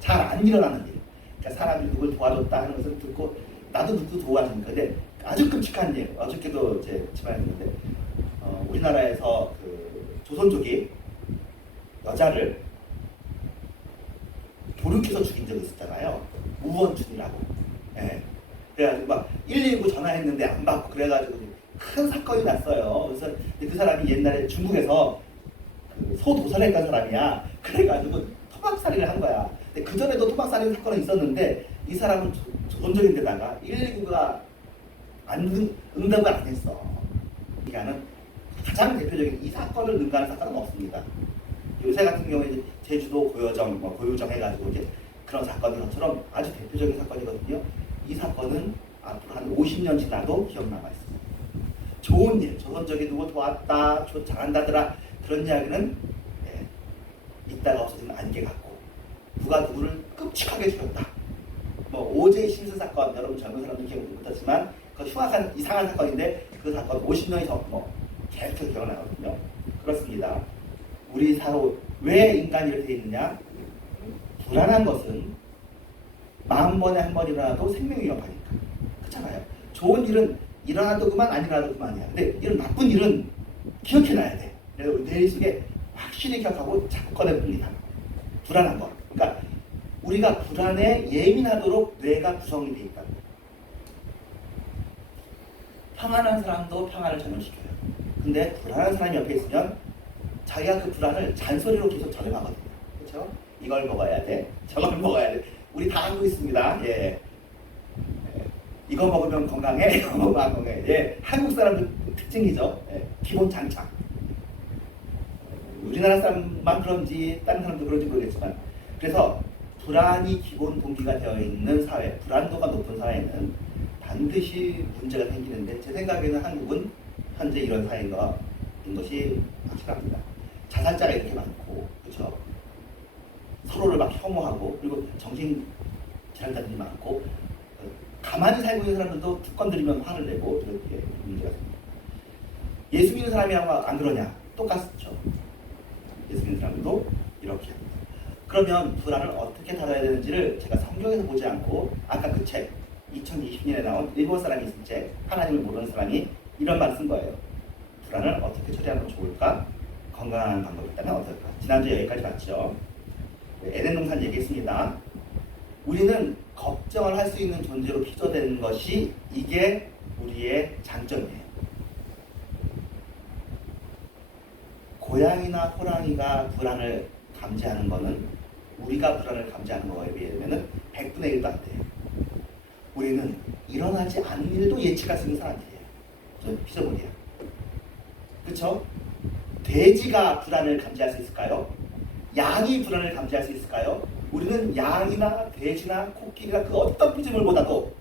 잘 안 일어나는 일. 그러니까 사람이 누굴 도와줬다 하는 것을 듣고 나도 누구 도와주니까 근데 아주 끔찍한 일. 어저께도 제 집안에 있는데 우리나라에서 그 조선족이 여자를 도륙해서 죽인 적이 있었잖아요. 우원춘이라고. 예. 그래가지고 막 119 전화했는데 안 받고 그래가지고 큰 사건이 났어요. 그래서 그 사람이 옛날에 중국에서 그 소도살했던 사람이야. 그래가지고 토막살이를 한 거야. 근데 그 전에도 토막살인 사건은 있었는데 이 사람은 조선족인데다가 119가 응답을 안 했어. 그러니까는 가장 대표적인 이 사건을 능가하는 사건은 없습니다. 요새 같은 경우에 이제 제주도 고요정, 고유정 해가지고 이제 그런 사건인 것처럼 아주 대표적인 사건이거든요. 이 사건은 앞으로 한 50년 지나도 기억 남아 있습니다. 좋은 일, 조선족이 누구 도왔다, 잘한다더라 그런 이야기는 있다가 없어지는 안개 같고 누가 누구를 끔찍하게 죽였다. 뭐 오제이 심슨 사건 여러분 젊은 사람들 기억 못하지만 그 흉악한 이상한 사건인데 그 사건 50년이 더 계속 기억나거든요. 그렇습니다. 우리 사로 왜 인간이 이렇게 있느냐? 불안한 것은 10,000번에 한 번 일어나도 생명이 위협하니까. 그렇잖아요. 좋은 일은 일어나도 그만 안 일어나도 그만이야. 근데 이런 나쁜 일은 기억해놔야 돼. 그래서 내 속에 확실히 기억하고 자꾸 꺼내봅니다. 불안한 거. 그러니까 우리가 불안에 예민하도록 뇌가 구성이 돼 있다. 평안한 사람도 평안을 전염시켜요. 근데 불안한 사람이 옆에 있으면 자기가 그 불안을 잔소리로 계속 전해가거든요. 그렇죠? 이걸 먹어야 돼. 저걸 먹어야 돼. 우리 다 알고 있습니다. 예. 이거 먹으면 건강해. 이거 먹으면 안 건강해. 예. 한국 사람들 특징이죠. 예. 기본 장착. 우리나라 사람만 그런지 다른 사람도 그런지 모르겠지만, 그래서 불안이 기본 동기가 되어 있는 사회, 불안도가 높은 사회는 반드시 문제가 생기는데, 제 생각에는 한국은 현재 이런 사회인 것이 확실합니다. 자살자가 이렇게 많고, 그렇죠? 서로를 막 혐오하고, 그리고 정신 질환자들이 많고, 가만히 살고 있는 사람들도 특권 들이면 화를 내고, 이렇게 문제가 생깁니다. 예수 믿는 사람이랑 안 그러냐? 똑같죠. 예수 믿는 사람들도 이렇게 합니다. 그러면 불안을 어떻게 다뤄야 되는지를 제가 성경에서 보지 않고, 아까 그 책, 2020년에 나온 일본 사람이 쓴 책, 하나님을 모르는 사람이 이런 말 쓴 거예요. 불안을 어떻게 처리하면 좋을까? 건강한 방법이 있다면 어떨까? 지난주에 여기까지 봤죠. 에덴 동산 얘기했습니다. 우리는 걱정을 할 수 있는 존재로 빚어되는 것이, 이게 우리의 장점이에요. 고양이나 호랑이가 불안을 감지하는 거는 우리가 불안을 감지하는 거에 비하면 100분의 1도 안 돼요. 우리는 일어나지 않은 일도 예측할 수 있는 사람들이에요. 저는 피조물이야. 그렇죠? 돼지가 불안을 감지할 수 있을까요? 양이 불안을 감지할 수 있을까요? 우리는 양이나 돼지나 코끼리나 그 어떤 피조물보다도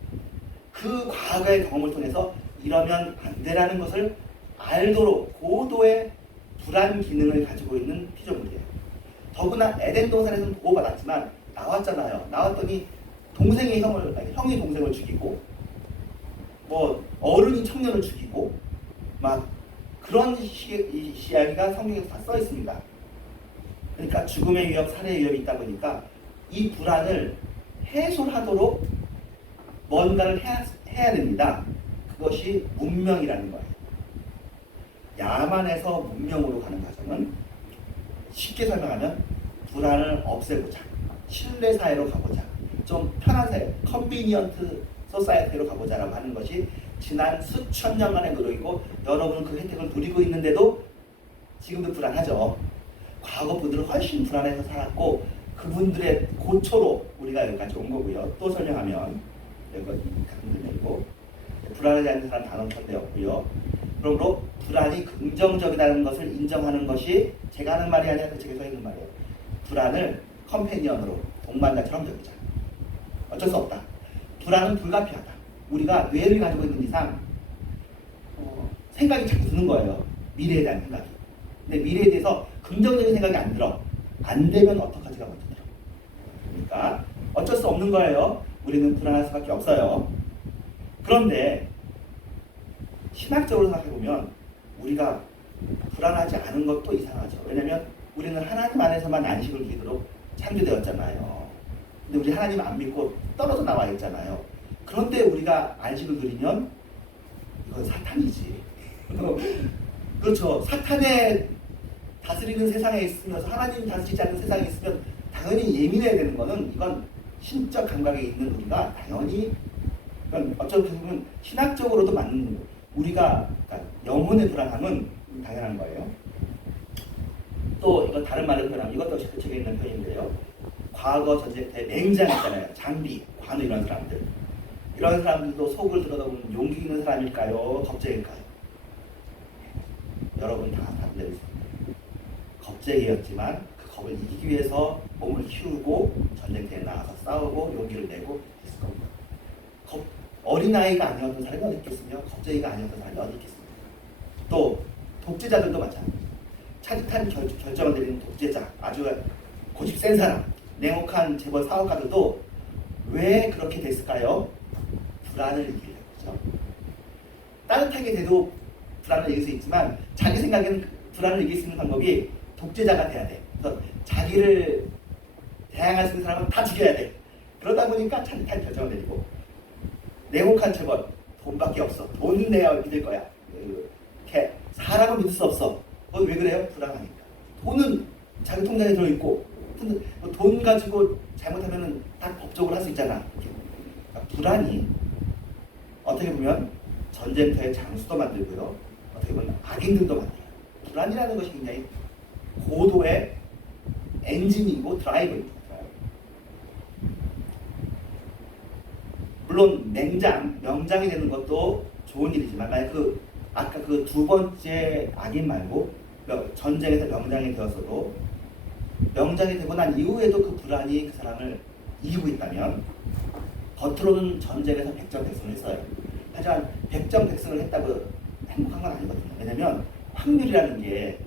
그 과거의 경험을 통해서 이러면 안 되라는 것을 알도록 고도의 불안 기능을 가지고 있는 피조물이에요. 더구나 에덴 동산에서는 보호받았지만 나왔잖아요. 나왔더니 형이 동생을 죽이고, 뭐 어른이 청년을 죽이고, 막 그런 이야기가 성경에서 다 써 있습니다. 그러니까 죽음의 위협, 살해의 위협이 있다 보니까 이 불안을 해소하도록 뭔가를 해야 됩니다. 그것이 문명이라는 거예요. 야만에서 문명으로 가는 과정은 쉽게 설명하면 불안을 없애보자, 신뢰 사회로 가보자, 좀 편한 사회, 컨비니언트 소사이어티로 가보자라고 하는 것이 지난 수천 년간의 노력이고, 여러분은 그 혜택을 누리고 있는데도 지금도 불안하죠. 과거 분들은 훨씬 불안해서 살았고, 그분들의 고초로 우리가 여기까지 온 거고요. 또 설명하면 여기 같은 분이고, 불안하지 않는 사람 단언 천대였고요. 그러므로 불안이 긍정적이라는 것을 인정하는 것이 제가 하는 말이 아니라 그 책에 써 있는 말이에요. 불안을 컴패니언으로, 동반자처럼 여기자. 어쩔 수 없다. 불안은 불가피하다. 우리가 뇌를 가지고 있는 이상 생각이 자꾸 드는 거예요. 미래에 대한 생각이. 근데 미래에 대해서 긍정적인 생각이 안 들어. 안 되면 어떡하지가 먼저 들어. 그러니까 어쩔 수 없는 거예요. 우리는 불안할 수밖에 없어요. 그런데 신학적으로 생각해보면 우리가 불안하지 않은 것도 이상하죠. 왜냐하면 우리는 하나님 안에서만 안식을 누리도록 창조되었잖아요. 근데 우리 하나님 안 믿고 떨어져 나와 있잖아요. 그런데 우리가 안식을 누리면 이건 사탄이지. 그렇죠. 사탄의 다스리는 세상에 있으면서 하나님이 다스리지 않는 세상에 있으면 당연히 예민해야 되는 거는, 이건 신적 감각에 있는 우리가 당연히, 그러니까 어쩌면 보면 신학적으로도 맞는, 우리가 그러니까 영혼의 불안함은 당연한 거예요. 또 이거 다른 말로 표현하면, 이것도 그 책에 있는 표현인데요. 과거 전쟁 때 맹장 있잖아요. 장비, 관우 이런 사람들. 이런 사람들도 속을 들여다보면 용기 있는 사람일까요? 겁쟁일까요? 여러분 다 답변을 있습니다. 겁쟁이였지만 그 겁을 이기기 위해서 몸을 키우고 전쟁터에 나가서 싸우고 용기를 내고 했을 겁니다. 어린아이가 아니었던 사람이 어디 있겠으며, 겁쟁이가 아니었던 사람이 어디 있겠습니까? 또 독재자들도 마찬가지입니다. 차직한 결정을 내리는 독재자, 아주 고집 센 사람, 냉혹한 재벌 사업가들도 왜 그렇게 됐을까요? 불안을 이기려고. 그렇죠? 따뜻하게 돼도 불안을 이길 수 있지만, 자기 생각에는 불안을 이길 수 있는 방법이 독재자가 돼야 돼. 그래서 자기를 대항할 수 있는 사람은 다 죽여야 돼. 그러다 보니까 차직한 결정을 내리고, 냉혹한 재벌, 돈밖에 없어. 돈 내야 믿을 거야. 이렇게 사람은 믿을 수 없어. 왜 그래요? 불안하니까. 돈은 자기 통장에 들어있고, 돈 가지고 잘못하면 다 법적으로 할 수 있잖아. 그러니까 불안이 어떻게 보면 전쟁터의 장수도 만들고요. 어떻게 보면 악인들도 만들어요. 불안이라는 것이 굉장히 고도의 엔진이고 드라이브입니다. 물론 명장이 되는 것도 좋은 일이지만 만약 아까 그 두 번째 악인 말고 전쟁에서 명장이 되었어도 명장이 되고 난 이후에도 그 불안이 그 사람을 이기고 있다면 겉으로는 전쟁에서 백전백승을 했어요. 하지만 백전백승을 했다고 행복한 건 아니거든요. 왜냐면 확률이라는 게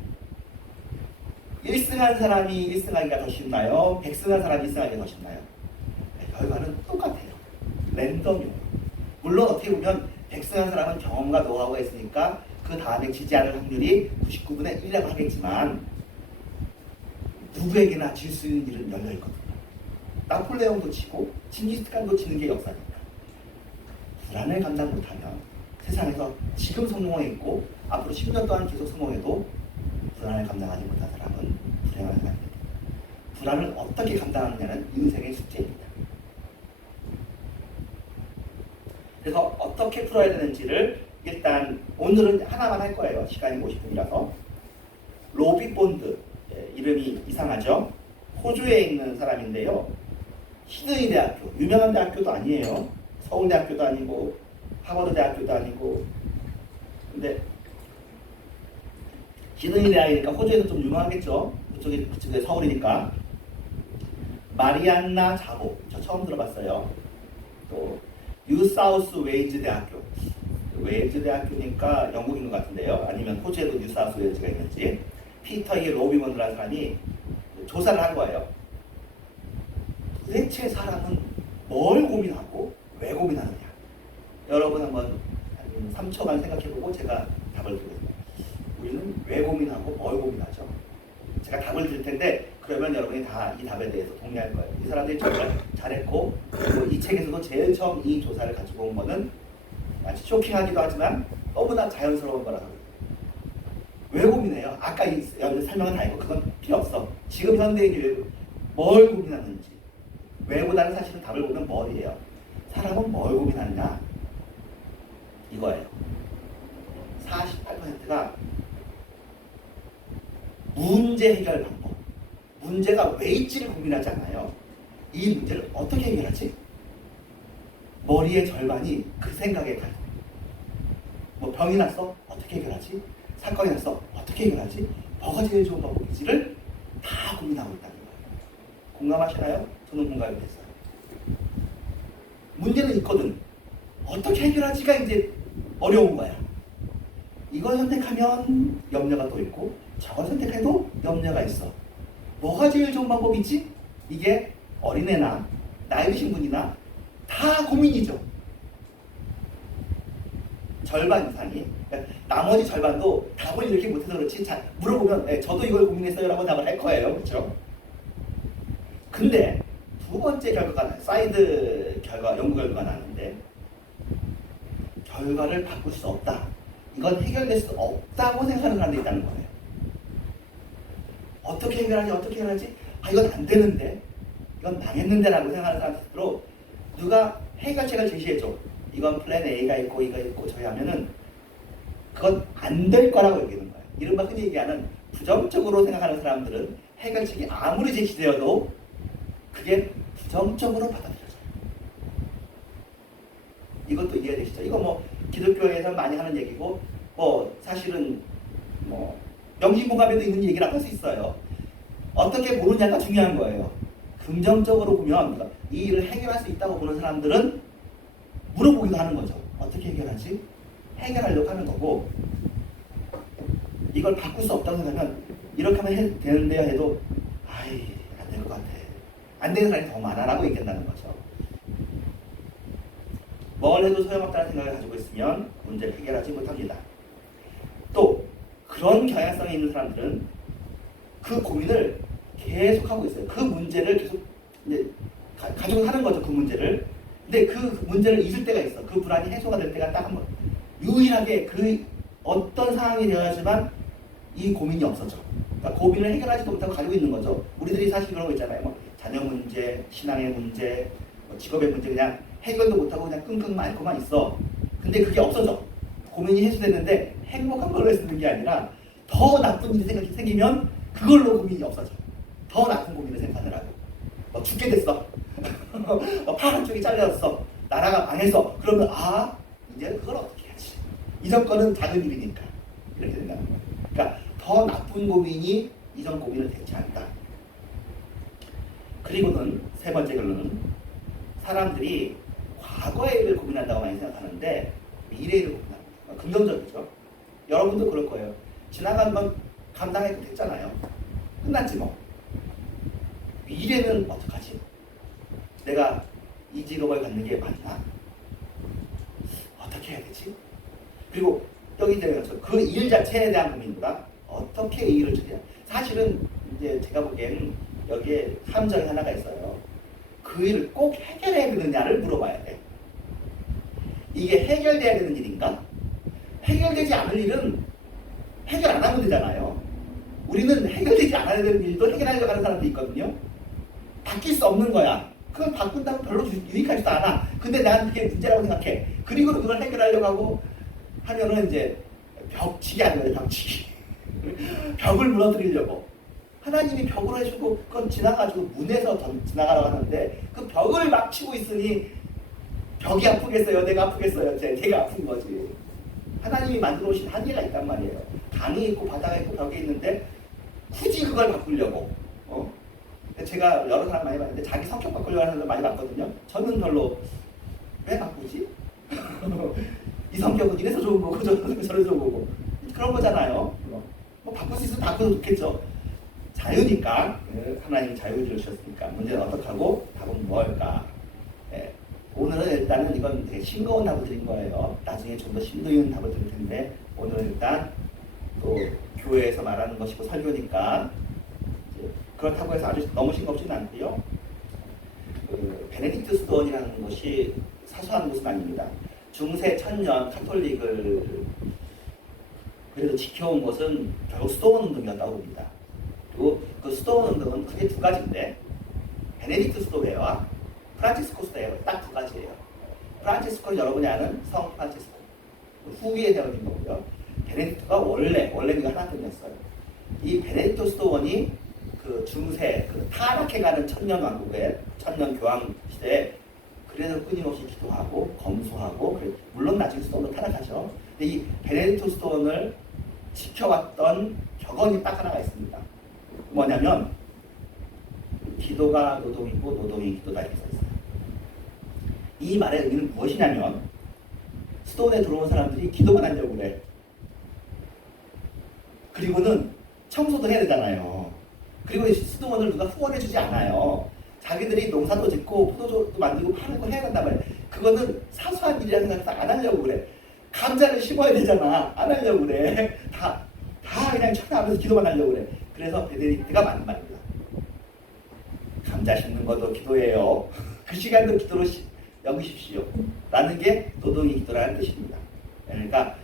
1승한 사람이 1승하기가 더 쉽나요? 100승한 사람이 1승하기가 더 쉽나요? 결과는 똑같아요. 랜덤이에요. 물론 어떻게 보면 100승한 사람은 경험과 노하우가 있으니까 그 다음에 지지 않을 확률이 99분의 1이라고 하겠지만 누구에게나 질 수 있는 일은 열려있거든요. 나폴레옹도 치고 징기스칸도 치는 게 역사니까. 불안을 감당 못하면 세상에서 지금 성공했고 앞으로 10년 동안 계속 성공해도 불안을 감당하지 못한 사람은 불행한 사람입니다. 불안을 어떻게 감당하느냐는 인생의 숙제입니다. 그래서 어떻게 풀어야 되는지를 일단 오늘은 하나만 할 거예요. 시간이 50분이라서. 로비 본드, 이름이 이상하죠? 호주에 있는 사람인데요. 시드니 대학교, 유명한 대학교도 아니에요. 서울대학교도 아니고 하버드 대학교도 아니고. 근데 시드니 대학이니까 호주에서 좀 유명하겠죠? 그쪽에 서울이니까. 마리안나 자보, 저 처음 들어봤어요. 또 뉴사우스 웨일즈 대학교, 웨일즈 대학교니까 영국인 것 같은데요. 아니면 호주에도 뉴사우스 웨일즈가 있는지. 피터 이 로비먼드라는 사람이 조사를 한 거예요. 도대체 사람은 뭘 고민하고 왜 고민하느냐. 여러분 한번 한 3초간 생각해보고 제가 답을 드리겠습니다. 우리는 왜 고민하고 뭘 고민하죠? 제가 답을 드릴 텐데 그러면 여러분이 다 이 답에 대해서 동의할 거예요. 이 사람들이 정말 잘했고 그리고 이 책에서도 제일 처음 이 조사를 가지고 온 거는 마치 쇼킹하기도 하지만 너무나 자연스러운 거라서. 왜 고민해요? 아까 설명은 다 했고 그건 필요 없어. 지금 현대인이 뭘 고민하는지 왜보다는 사실은 답을 보면 뭘이에요. 사람은 뭘 고민하느냐 이거예요. 48%가 문제 해결 방법, 문제가 왜 있지를 고민하지 않아요. 이 문제를 어떻게 해결하지? 머리의 절반이 그 생각에 가요. 뭐 병이 났어? 어떻게 해결하지? 사건이 났어? 어떻게 해결하지? 뭐가 제일 좋은 방법인지를 다 고민하고 있다는 거예요. 공감하시나요? 저는 공감이 됐어요. 문제는 있거든. 어떻게 해결하지가 이제 어려운 거야. 이걸 선택하면 염려가 또 있고 저걸 선택해도 염려가 있어. 뭐가 제일 좋은 방법이지? 이게 어린애나 나이 드신 분이나 다 고민이죠. 절반 이상이. 그러니까 나머지 절반도 답을 이렇게 못해서 그렇지 물어보면 네, 저도 이걸 고민했어요 라고 답을 할 거예요. 그렇죠? 근데 두 번째 결과가 사이드 결과, 연구 결과가 나왔는데 결과를 바꿀 수 없다. 이건 해결될 수 없다고 생각하는 사람들이 있다는 거예요. 어떻게 해결하지? 아 이건 안 되는데, 이건 망했는데 라고 생각하는 사람들로 누가 해결책을 제시해줘. 이건 플랜 A가 있고 이거 있고 저희 하면은 그건 안 될 거라고 여기는 거예요. 이른바 흔히 얘기하는 부정적으로 생각하는 사람들은 해결책이 아무리 제시되어도 그게 부정적으로 받아들여져요. 이것도 이해되시죠? 이거 뭐 기독교에서 많이 하는 얘기고 뭐 사실은 뭐 명심공감에도 있는 얘기라고 할 수 있어요. 어떻게 보느냐가 중요한 거예요. 긍정적으로 보면 이 일을 해결할 수 있다고 보는 사람들은 물어보기도 하는 거죠. 어떻게 해결하지? 해결하려고 하는 거고, 이걸 바꿀 수 없다고 생각하면 이렇게 하면 되는데요 해도 아이 안 될 것 같아. 안 되는 사람이 더 많아라고 얘기한다는 거죠. 뭘 해도 소용없다는 생각을 가지고 있으면 문제를 해결하지 못합니다. 또 그런 경향성이 있는 사람들은 그 고민을 계속 하고 있어요. 그 문제를 계속 이제 가지고 사는 거죠. 그 문제를. 근데 그 문제를 잊을 때가 있어. 그 불안이 해소가 될 때가 딱 한 번. 유일하게 그 어떤 상황이 되어야지만 이 고민이 없어져. 그러니까 고민을 해결하지도 못하고 가지고 있는 거죠. 우리들이 사실 그런 거 있잖아요. 뭐 자녀 문제, 신앙의 문제, 뭐 직업의 문제 그냥 해결도 못하고 그냥 끙끙 앓고만 있어. 근데 그게 없어져. 고민이 해소됐는데 행복한 걸로 쓰는 게 아니라 더 나쁜 일이 생기면 그걸로 고민이 없어져. 더 나쁜 고민을 생각하느라고. 죽게 됐어. 파란 쪽이 잘렸어. 나라가 망했어. 그러면 이제 그걸 어떻게 해야지. 이전 거는 작은 일이니까. 이렇게 된다는 거예요. 그러니까 더 나쁜 고민이 이전 고민을 대체한다. 그리고는 세 번째 결론은 사람들이 과거의 일을 고민한다고 많이 생각하는데 미래의 일을 고민합니다. 긍정적이죠. 여러분도 그럴 거예요. 지나간 건 감당해도 됐잖아요. 끝났지 뭐. 미래는 어떡하지? 내가 이 직업을 갖는 게 맞나? 어떻게 해야 되지? 그리고 여기 대해서 그 일 자체에 대한 고민보다 어떻게 이 일을 처리해야 사실은 이제 제가 보기에는 여기에 함정이 하나가 있어요. 그 일을 꼭 해결해야 되느냐를 물어봐야 돼. 이게 해결돼야 되는 일인가? 해결되지 않을 일은 해결 안 하면 되잖아요. 우리는 해결되지 않아야 되는 일도 해결하려고 하는 사람도 있거든요. 바뀔 수 없는 거야. 그걸 바꾼다고 별로 유익하지도 않아. 근데 난 그게 문제라고 생각해. 그리고 그걸 해결하려고 하고 하면은 이제 벽치기 하는 거예요. 벽치기. 벽을 무너뜨리려고. 하나님이 벽으로 해주고 그건 지나가지고 문에서 지나가라고 하는데 그 벽을 막 치고 있으니 벽이 아프겠어요? 내가 아프겠어요? 제가 아픈 거지. 하나님이 만들어 오신 한계가 있단 말이에요. 강이 있고 바다가 있고 벽이 있는데 굳이 그걸 바꾸려고. 제가 여러 사람 많이 봤는데 자기 성격 바꾸려고 하는 사람 많이 봤거든요. 저는 별로 왜 바꾸지? 이 성격은 이래서 좋은 거고 저래서 좋은 거고 그런 거잖아요. 뭐 바꿀 수 있으면 바꿔도 좋겠죠. 자유니까 하나님 자유를 주셨으니까 문제는 어떻게 하고 답은 뭘까? 오늘은 일단은 이건 되게 싱거운 답을 드린 거예요. 나중에 좀 더 심도 있는 답을 드릴 텐데 오늘은 일단 또 교회에서 말하는 것이고 설교니까 그렇다고 해서 아주 너무 싱겁지는 않고요. 베네딕트 수도원이라는 것이 사소한 곳은 아닙니다. 중세 천년 카톨릭을 그래도 지켜온 것은 결국 수도원 운동이었다고 봅니다. 그리고 그 수도원 운동은 크게 두 가지인데 베네딕트 수도회와 프란치스코 수도회 딱 두 가지예요. 프란치스코는 여러분이 아는 성 프란치스코 후기에 되어진 거고요. 베네딕트가 원래는 이거 하나뿐이었어요. 이 베네딕트 수도원이 그 중세 타락해가는 천년 왕국의 천년 교황 시대에 그래서 끊임없이 기도하고 검소하고 물론 나중에 수도원도 타락하죠. 근데 이 베네딕트 수도원을 지켜왔던 격언이 딱 하나가 있습니다. 뭐냐면 기도가 노동이고 노동이 기도다 이렇게 써 있어요. 이 말의 의미는 무엇이냐면 수도원에 들어온 사람들이 기도만 하려고 그래. 그리고는 청소도 해야 되잖아요. 그리고 수도원을 누가 후원해주지 않아요. 자기들이 농사도 짓고 포도주도 만들고 파는 거 해야 된단 말이에요. 그거는 사소한 일이라 생각해서 안 하려고 그래. 감자를 심어야 되잖아. 안 하려고 그래. 다 그냥 쳐다보면서 기도만 하려고 그래. 그래서 베네딕트가 맞는 말입니다. 감자 심는 것도 기도예요. 그 시간도 기도로 여기십시오. 라는 게 노동이 기도라는 뜻입니다. 그러니까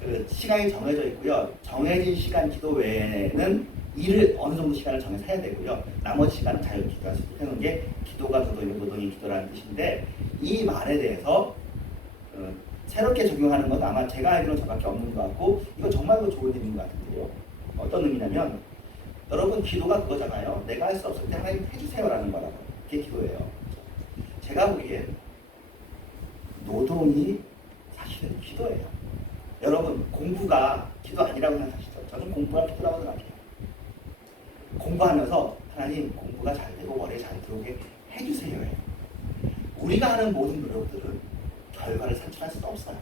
그 시간이 정해져 있고요. 정해진 시간 기도 외에는 일을 어느 정도 시간을 정해서 해야 되고요. 나머지 시간은 자유 기도할 수 있는 게 기도가 노동이고 노동이 기도라는 뜻인데 이 말에 대해서 새롭게 적용하는 건 아마 제가 알기로는 저밖에 없는 것 같고 이건 정말로 좋은 의미인 것 같은데요. 어떤 의미냐면 여러분 기도가 그거잖아요. 내가 할 수 없을 때 하나님 해주세요라는 거라고. 그게 기도예요. 제가 보기에 노동이 사실은 기도예요. 여러분 공부가 기도 아니라고 생각하시죠? 저는 공부가 기도라고 생각해요. 공부하면서 하나님 공부가 잘 되고 머리에 잘 들어오게 해주세요. 우리가 하는 모든 노력들은 결과를 산출할 수도 없어요.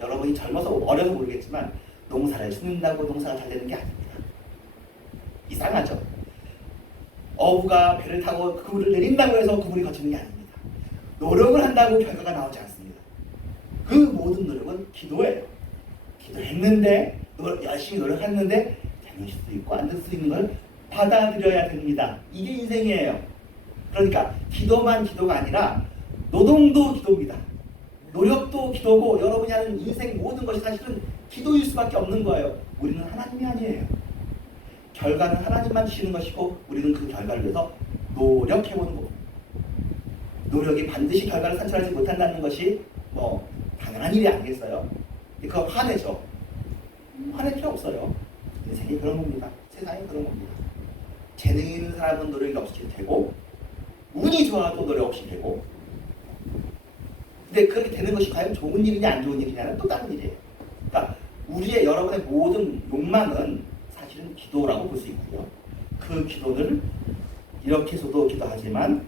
여러분이 젊어서 어려서 모르겠지만 농사를 짓는다고 농사가 잘 되는 게 아닙니다. 이상하죠? 어부가 배를 타고 그물을 내린다고 해서 그물이 거치는 게 아닙니다. 노력을 한다고 결과가 나오지 않습니다. 그 모든 노력은 기도예요. 기도했는데 열심히 노력했는데 되는 수도 있고 안 될 수도 있는 걸 받아들여야 됩니다. 이게 인생이에요. 그러니까 기도만 기도가 아니라 노동도 기도입니다. 노력도 기도고 여러분이 하는 인생 모든 것이 사실은 기도일 수밖에 없는 거예요. 우리는 하나님이 아니에요. 결과는 하나님만 주시는 것이고 우리는 그 결과를 위해서 노력해보는 거고 노력이 반드시 결과를 산출하지 못한다는 것이 뭐 당연한 일이 아니겠어요. 그거 화내죠. 화낼 필요 없어요. 인생이 그런 겁니다. 세상이 그런 겁니다. 재능 있는 사람은 노력이 없이 되고 운이 좋아도 노력 없이 되고 근데 그렇게 되는 것이 과연 좋은 일이냐 안 좋은 일이냐는 또 다른 일이에요. 그러니까 우리의 여러분의 모든 욕망은 사실은 기도라고 볼 수 있고요. 그 기도를 이렇게 해서도 기도하지만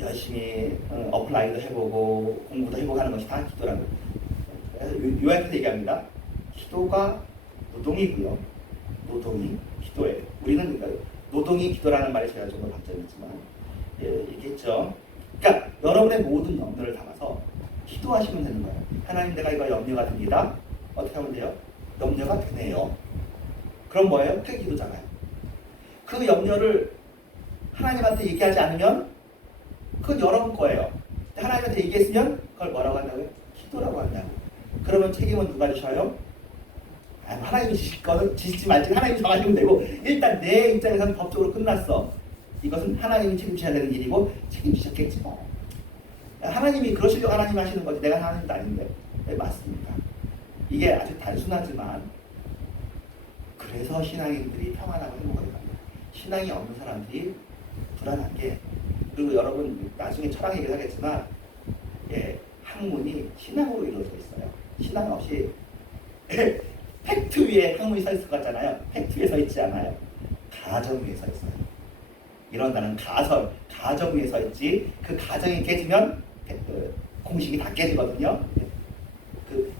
열심히 어플라이도 해보고 공부도 해보고 하는 것이 다 기도라는 거예요. 요약해서 얘기합니다. 기도가 노동이고요. 노동이 기도예요. 우리는 그러니까 노동이 기도라는 말이 제가 좀 더 박점이지만 얘기했죠. 그러니까 여러분의 모든 염려를 담아서 기도하시면 되는 거예요. 하나님 내가 이거 염려가 됩니다. 어떻게 하면 돼요? 염려가 되네요. 그럼 뭐예요? 그게 기도잖아요. 그 염려를 하나님한테 얘기하지 않으면 그건 여러분 거예요. 하나님한테 얘기했으면 그걸 뭐라고 한다고요? 기도라고 한다고. 그러면 책임은 누가 지셔요? 하나님이 지실 거는 지실지 말지 하나님이 정하시면 되고 일단 내 입장에서는 법적으로 끝났어. 이것은 하나님이 책임져야 되는 일이고 책임지셨겠지 뭐. 하나님이 그러시려고 하나님이 하시는 거지 내가 하나님도 아닌데. 네, 맞습니다. 이게 아주 단순하지만 그래서 신앙인들이 평안하고 행복하게 갑니다. 신앙이 없는 사람들이 불안한 게 그리고 여러분 나중에 철학 얘기를 하겠지만 학문이 신앙으로 이루어져 있어요. 신앙 없이 팩트 위에 학문이 서 있을 것 같잖아요. 팩트 위에 서 있지 않아요. 가정 위에 서 있어요. 이런다는 가정 위에 서 있지 그 가정이 깨지면 공식이 다 깨지거든요.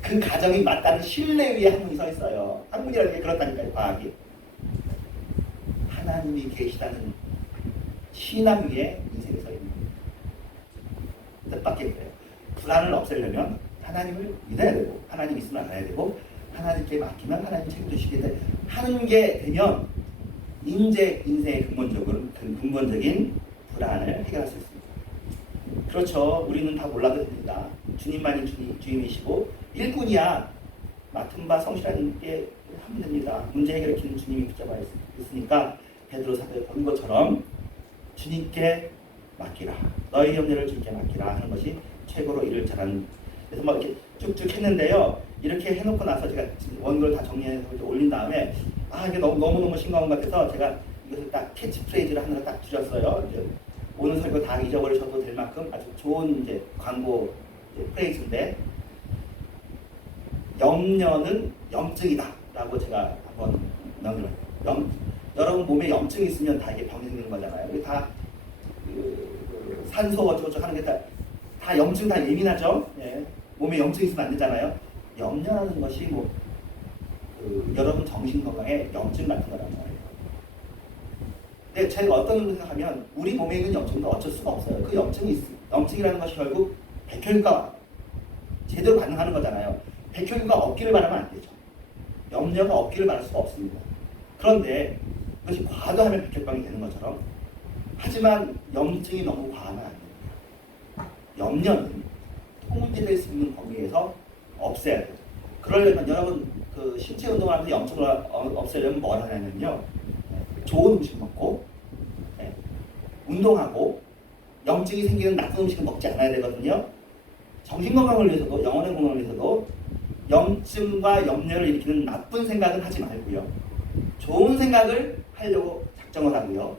그 가정이 맞다는 신뢰 위에 학문이 서 있어요. 학문이라는 게 그렇다니까요. 과학이. 하나님이 계시다는 신앙 위에 인생이 서 있는 뜻밖의 그래요. 불안을 없애려면 하나님을 믿어야 되고 하나님 있으면 알아야 되고 하나님께 맡기면 하나님 책임지시게 하는 게 되면 인생의 근본적인 불안을 해결할 수 있습니다. 그렇죠. 우리는 다 몰라도 됩니다. 주님만이 주님이시고 일꾼이야. 맡은 바 성실하게 하면 됩니다. 문제 해결시키는 주님이 붙잡아 있으니까 베드로 사도에 본 것처럼 주님께 맡기라. 너희 염려를 주님께 맡기라 하는 것이 최고로 일을 잘하는. 그래서 막 이렇게 쭉쭉 했는데요. 이렇게 해놓고 나서 제가 원고를 다 정리해서 올린 다음에 이게 너무너무 싱거운 것 같아서 제가 이것을 딱 캐치프레이즈를 하나 딱 줄였어요. 이제 오늘 설교 다 잊어버리셔도 될 만큼 아주 좋은 이제 광고 프레이즈인데 염려는 염증이다 라고 제가 한번 넣어드려요. 여러분 몸에 염증이 있으면 다 이게 병이 생기는 거잖아요. 이게 다 산소 어쩌고저쩌고 하는 게 다 염증 다 예민하죠. 예. 몸에 염증이 있으면 안 되잖아요. 염려하는 것이 여러분 정신 건강에 염증 같은 거란 말이에요. 근데 제가 어떤 생각하면 우리 몸에 있는 염증도 어쩔 수가 없어요. 그 염증이라는 것이 결국 백혈구가 제대로 반응하는 거잖아요. 백혈구가 없기를 바라면 안 되죠. 염려가 없기를 바랄 수가 없습니다. 그런데 그것이 과도하면 백혈병이 되는 것처럼 하지만 염증이 너무 과하면 안 됩니다. 염려는 통제될 수 있는 범위에서 없애야 돼요. 그러려면 여러분 신체 운동을 하면서 염증을 없애려면 뭘 하냐면요. 좋은 음식 먹고 운동하고 염증이 생기는 나쁜 음식을 먹지 않아야 되거든요. 정신건강을 위해서도 영혼의 건강을 위해서도 염증과 염려를 일으키는 나쁜 생각은 하지 말고요. 좋은 생각을 하려고 작정을 하고요.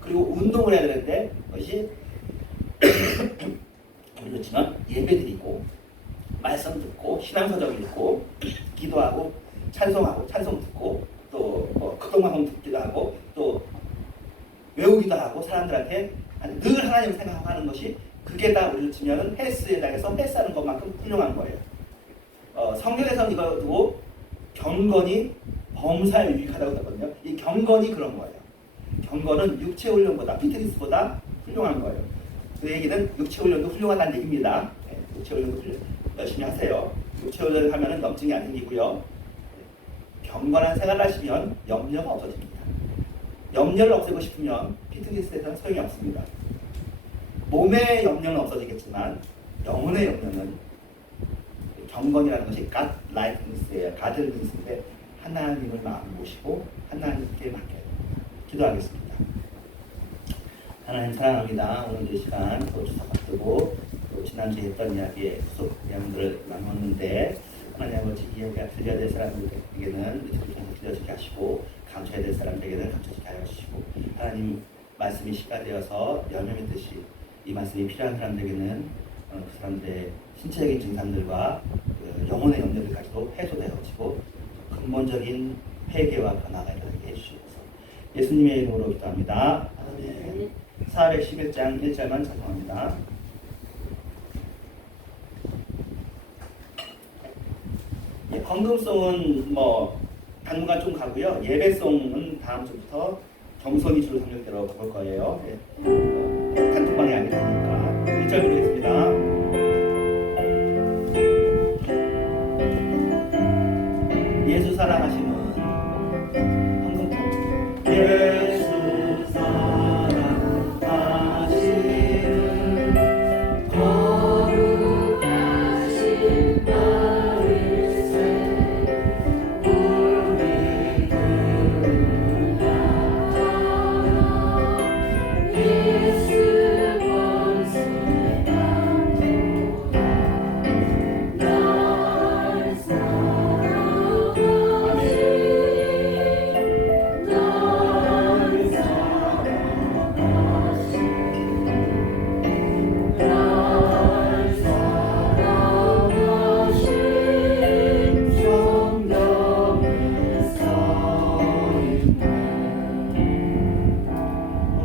그리고 운동을 해야 되는데 그것이 그렇지만 예배드리고 말씀 듣고 신앙서적 읽고 기도하고 찬송 듣고 또 극동방송 듣기도 하고 또 외우기도 하고 사람들한테 늘 하나님을 생각하는 것이 그게 다 우리를 치면은 헬스에 대해서 헬스하는 것만큼 훌륭한 거예요. 성경에서는 이거 두고 경건이 범사에 유익하다고 하거든요. 이 경건이 그런 거예요. 경건은 육체 훈련보다 피트니스보다 훌륭한 거예요. 그 얘기는 육체 훈련도 훌륭하다는 얘기입니다. 육체 훈련도 열심히 하세요. 육체 훈련을 하면은 염증이 안 생기고요. 경건한 생활을 하시면 염려가 없어집니다. 염려를 없애고 싶으면 피트니스에서는 소용이 없습니다. 몸의 염려는 없어지겠지만 영혼의 염려는 경건이라는 것이 Godlikeness예요. Godlikeness인데 하나님을 마음을 모시고 하나님께 맡겨야 됩니다. 기도하겠습니다. 하나님 사랑합니다. 오늘 이 시간 또 주사 받고 또 지난주에 했던 이야기의 후속 내용들을 나눴는데 하나님 아버지 이야기가 들려야 될 사람들에게는 유튜브 통해서 들려지게 하시고 감춰야 될 사람들에게는 감춰지게 하여 주시고 하나님 말씀이 시가되어서 열매 맺듯이 이 말씀이 필요한 사람들에게는 그 사람들의 신체적인 증상들과 그 영혼의 염려들까지도 해소되어지고 근본적인 회개와 변화가 일어나게 해주시옵소서. 예수님의 이름으로 기도합니다. 아멘. 411장 1절만 작성합니다. 헌금송은 뭐 당분간 좀 가고요. 예배송은 다음 주부터 정선이 주로 삼역대로 가볼 거예요. 단톡방이 아니니까 1절 부르겠습니다. 예수 사랑하시는 헌금통. 예수 사랑하시는 거룩하신 바위새 우리 예수 권수의 감동아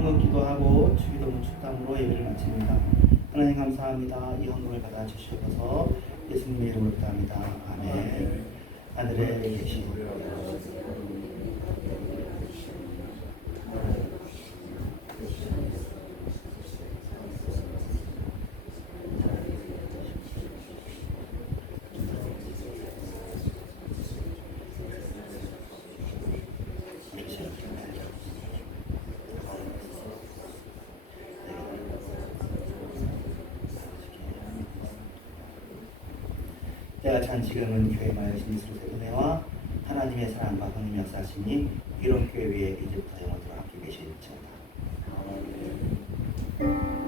날 기도하고 주기도문 축담으로 예배를 마칩니다. 하나님 감사합니다. 이 헌금을 받아 주시옵소서. 예수님의 이름으로 기도합니다. 아멘. 하늘에 계신 우리 때가 찬 지금은 교회 마을 진리스로 은혜와 하나님의 사랑과 하나님의 역사하시니 이런 교회 위에 이제부터 영원토록 함께 계실지어다. 아멘.